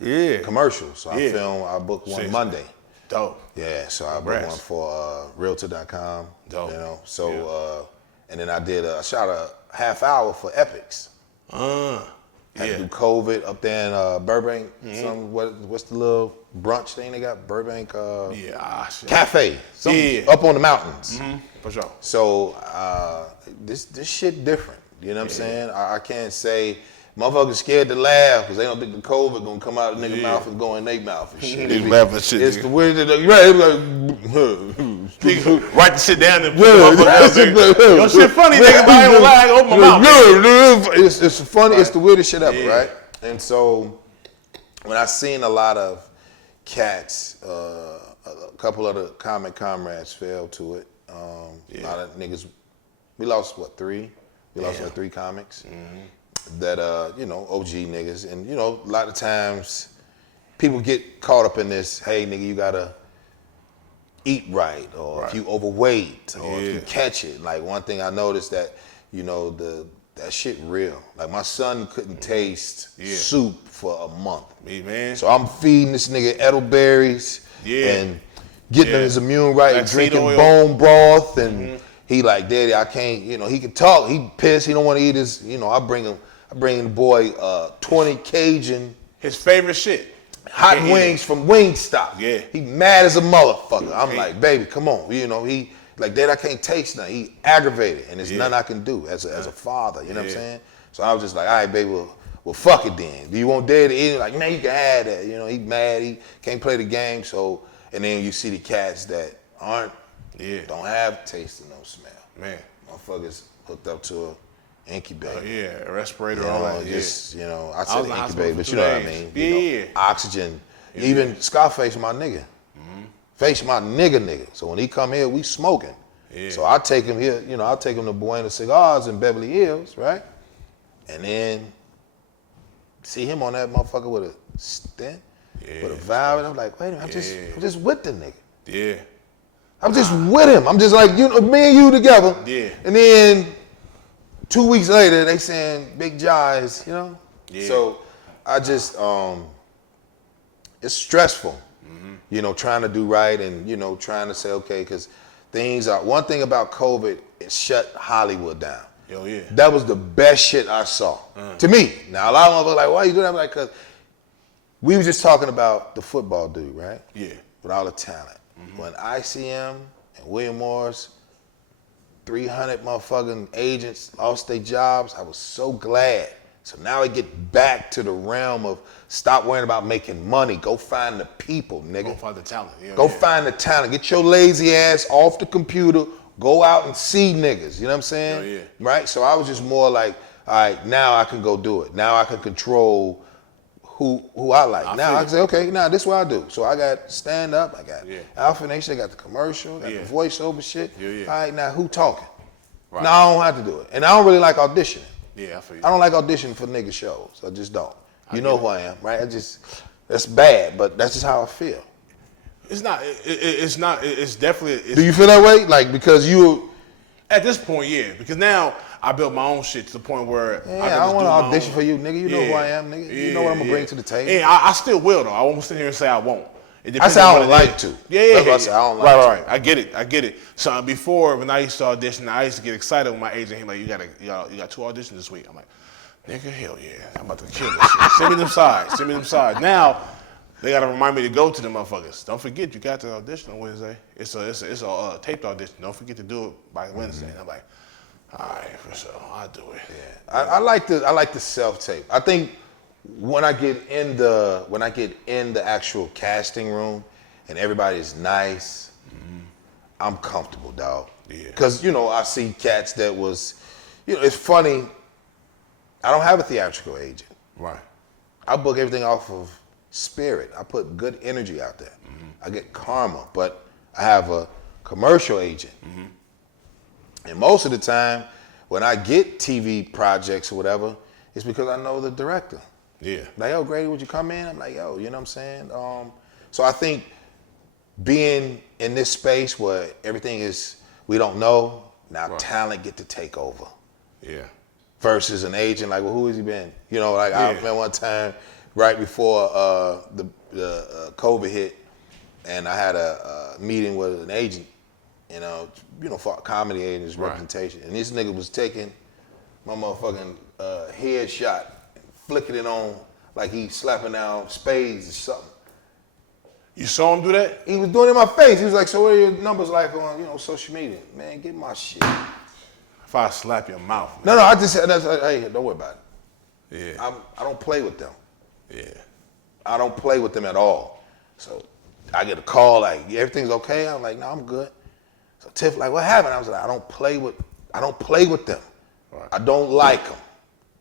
commercials. So I booked one Monday. Dope. Yeah, so I booked one for Realtor.com. Dope. You know, so and then I shot a half hour for Epics. Had to do COVID up there in Burbank. What's the little brunch thing they got? Burbank Cafe. Up on the mountains. For sure. So this shit different. You know what I'm saying? I can't say motherfuckers scared to laugh because they don't think the COVID gonna come out of the nigga mouth and go in their mouth and shit. They laughing shit. It's the weird. Write the shit down and put your shit funny, nigga, but I ain't gonna lie, I open my mouth. It's funny, it's the weirdest shit ever, right? And so when I seen a lot of cats, a couple of the comic comrades fell to it. A lot of niggas, we lost 3? We lost like 3 comics. That OG niggas, and a lot of times people get caught up in this, hey nigga, you gotta eat right, or if you overweight, or if you catch it. Like one thing I noticed that, that shit real. Like my son couldn't taste soup for a month. Man. So I'm feeding this nigga elderberries and getting his immune right, and drinking bone broth, and he like, Daddy, I can't, he can talk, he pissed, he don't want to eat his, I bring the boy 20 Cajun. His favorite shit. Hot wings from Wingstop. Yeah. He mad as a motherfucker. I'm like, baby, come on. He like, Dad, I can't taste nothing. He aggravated, and there's nothing I can do as a father. You know what I'm saying? So I was just like, all right, baby, well, fuck it then. Do you want Dad to eat it? Like, man, you can have that. He mad. He can't play the game. So, and then you see the cats that don't have taste and no smell. Man. Motherfuckers hooked up to a incubator. A respirator, all that. Just, I said incubator, but you know what I mean. Oxygen. Yeah. Even Scarface, my nigga. Face my nigga. So when he come here, we smoking. Yeah. So I take him here, I'll take him to Buena Cigars in Beverly Hills, right? And then see him on that motherfucker with a stent, with a valve, and I'm like, wait a minute, I'm just with the nigga. Yeah. I'm just with him. I'm just like, me and you together. Yeah. And then 2 weeks later, they saying Bigg Jah is, Yeah. So I just, it's stressful. you know, trying to do right and, you know, trying to say, okay, because things are, one thing about COVID, it shut Hollywood down. Yo, yeah. That was the best shit I saw. To me. Now, a lot of them were like, why you doing that? I'm like, because we were just talking about the football dude, right? Yeah. With all the talent. When ICM and William Morris, 300 motherfucking agents lost their jobs, I was so glad. So now I get back to the realm of stop worrying about making money. Go find the people, nigga. Go find the talent. Yeah, Go find the talent. Get your lazy ass off the computer. Go out and see niggas. You know what I'm saying? Yeah. Right? So I was just more like, all right, now I can go do it. Now I can control who I like. Now I can say, okay, now this is what I do. So I got stand up, I got Alpha Nation, I got the commercial, I got the voiceover shit. All right, now who talking? Right. Now I don't have to do it. And I don't really like auditioning. Yeah, I feel you. I don't like auditioning for nigga shows. I just don't. You know who I am, right? That's bad, but that's just how I feel. It's not. It's not. It's definitely. Do you feel that way? Like, because you... At this point, yeah. Because now I built my own shit to the point where I don't want to audition for you, nigga. You know who I am, nigga. You know what I'm going to bring to the table. Yeah, I still will, though. I won't sit here and say I won't. I say I don't like to. Yeah. That's what I say. I don't like to. Right. I get it. So before, when I used to audition, I used to get excited with my agent. He like, you got 2 auditions this week. I'm like, nigga, hell yeah. I'm about to kill this shit. Send me them sides. Now, they got to remind me to go to them motherfuckers. Don't forget, you got to audition on Wednesday. It's a taped audition. Don't forget to do it by Wednesday. And I'm like, all right, for sure, I'll do it. Yeah. I like the self-tape. I think when I get in the actual casting room and everybody's nice, I'm comfortable, dog. Yeah. Because, you know, I see cats that was, you know, it's funny. I don't have a theatrical agent. Right. I book everything off of spirit. I put good energy out there. I get karma, but I have a commercial agent. And most of the time, when I get TV projects or whatever, it's because I know the director. Yeah. Like, yo, Grady, would you come in? I'm like, yo, you know what I'm saying? So I think being in this space where everything is, we don't know, now talent get to take over. Yeah. Versus an agent, like, well, who has he been? You know, like, I remember one time, right before the COVID hit, and I had a meeting with an agent, you know, for comedy agents representation, and this nigga was taking my motherfucking headshot, flicking it on like he slapping down spades or something. You saw him do that? He was doing it in my face. He was like, so what are your numbers like on, you know, social media? Man, get my shit. If I slap your mouth. Man. No, I just said, hey, don't worry about it. Yeah. I don't play with them. Yeah. I don't play with them at all. So I get a call like, everything's okay? I'm like, no, I'm good. So Tiff like, what happened? I was like, I don't play with them. Right. I don't like them.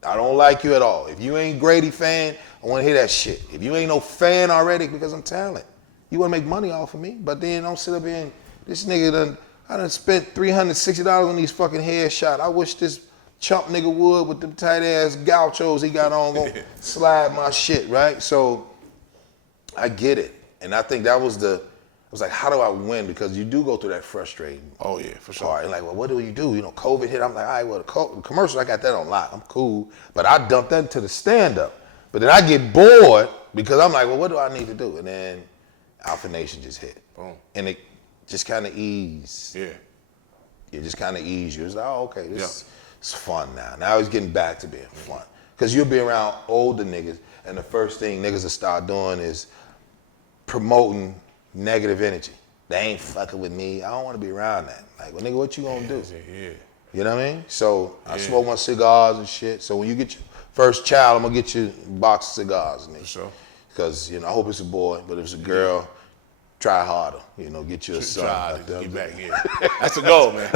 I don't like you at all. If you ain't Grady fan, I want to hear that shit. If you ain't no fan already, because I'm talent, you want to make money off of me, but then don't sit up here and this nigga I done spent $360 on these fucking headshots. I wish this chump nigga would with them tight ass gauchos he got on gonna slide my shit, right? So I get it. And I think that was I was like, how do I win? Because you do go through that frustrating Oh yeah, for sure. part. And like, well, what do you do? You know, COVID hit. I'm like, all right, well, the commercial, I got that on lock. I'm cool. But I dumped that into the stand-up. But then I get bored because I'm like, well, what do I need to do? And then Alpha Nation just hit. Boom. And it just kind of eased. Yeah. It just kind of eased you. It's like, oh, okay, this is fun now. Now it's getting back to being fun. Because you'll be around older niggas, and the first thing niggas will start doing is promoting negative energy. They ain't fucking with me. I don't want to be around that. Like, well, nigga, what you gonna do? Yeah. You know what I mean? So I smoke my cigars and shit. So when you get your first child, I'm gonna get you a box of cigars, nigga. For sure. Because, you know, I hope it's a boy, but if it's a girl, try harder. You know, get you a son. Try to get back, That's a goal, man.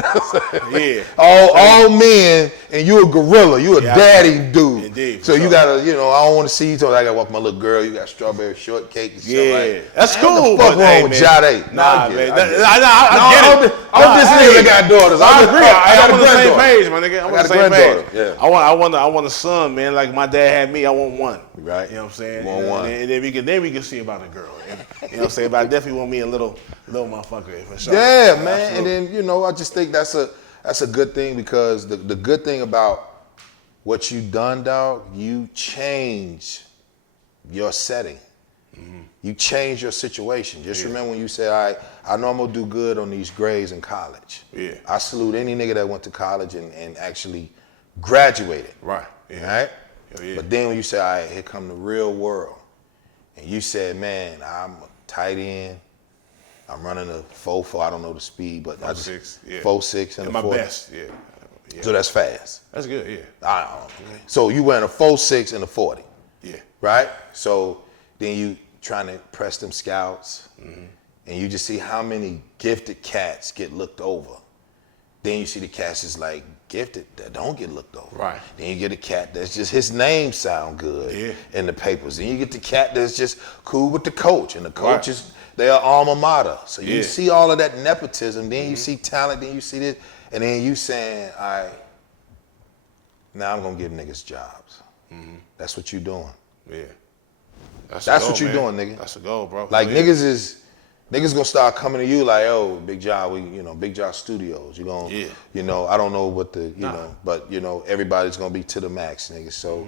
Yeah. All men, and you a gorilla. You a daddy dude. Indeed. So you gotta, you know, I don't want to see you. So I gotta walk my little girl. You got strawberry shortcake and stuff. Like, That's man, cool. What the fuck wrong with Jade? Nah, I get man. it, I get it. I get it. I hope this nigga got daughters. I agree. I'm on the same granddaughter. page, my nigga. I'm I on got the a same granddaughter. page. Yeah. I want a son, man. Like my dad had me. I want one. Right. You know what I'm saying? Want one. And then we can see about a girl. You know what I'm saying? But I definitely want me a little motherfucker for sure. Yeah, man. Absolutely. And then, you know, I just think that's a good thing, because the good thing about what you done, dog, you change your setting. You change your situation. Just remember when you say, all right, I know I'm gonna do good on these grades in college. Yeah. I salute any nigga that went to college and actually graduated. Right. Yeah. Right? Hell yeah. But then when you say, all right, here come the real world. And you said, man, I'm a tight end. I'm running a 4.4, I don't know the speed, but 4.6, yeah. 4.6 and At a my 40. best, yeah. So that's fast. That's good, yeah. I don't know. So you wearing a 4.6 and a 40. Yeah. Right? So then you trying to press them scouts, and you just see how many gifted cats get looked over. Then you see the cats is like gifted that don't get looked over. Right. Then you get a cat that's just his name sound good in the papers. Then you get the cat that's just cool with the coach, and the coach is their alma mater. So you see all of that nepotism. Then you see talent. Then you see this, and then you saying, all right, now I'm gonna give niggas jobs. That's what you doing. Yeah. That's what you doing, nigga. That's a goal, bro. Like niggas gonna start coming to you like, oh, Bigg Jah, Bigg Jah Studios. You gonna, I don't know what the, know, but everybody's gonna be to the max, nigga. So,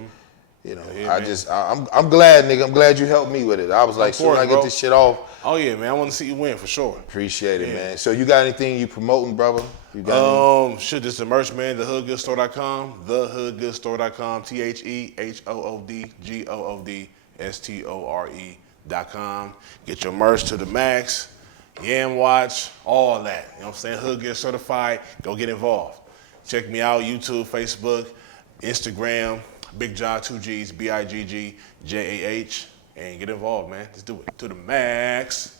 I'm glad, nigga. I'm glad you helped me with it. I was like, soon as I get this shit off. Oh yeah, man. I want to see you win for sure. Appreciate it, man. So you got anything you promoting, brother? You got shit, this is the merch, man. TheHoodGoodStore.com. TheHoodGoodStore.com. TheHoodGoodStore.com. Get your merch to the max. Yam Watch, all that. You know what I'm saying? Hood Good Certified. Go get involved. Check me out, YouTube, Facebook, Instagram, Bigg Jah, 2 G's, BIGGJAH, and get involved, man. Let's do it to the max.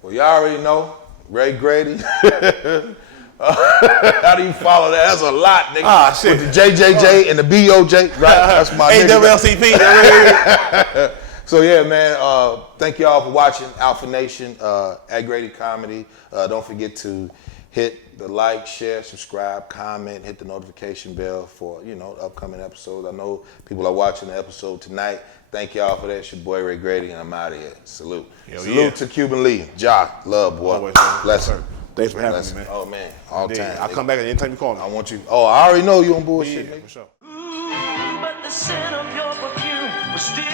Well, y'all already know, Ray Grady. How do you follow that? That's a lot, nigga. Ah, shit. With the JJJ and the BOJ, right? That's my AWLCP. So yeah, man, thank y'all for watching Alpha Nation at Grady Comedy. Don't forget to hit the like, share, subscribe, comment, hit the notification bell for, upcoming episodes. I know people are watching the episode tonight. Thank y'all for that. It's your boy Ray Grady, and I'm out of here. Salute. Salute to Cuban Lee. Ja, love, boy. Always, man. Bless her. Thanks for having me, man. Oh, man. All time. I'll come back anytime you call me. I want you. Oh, I already know you on bullshit, nigga. For sure. Ooh, but the scent of your perfume was still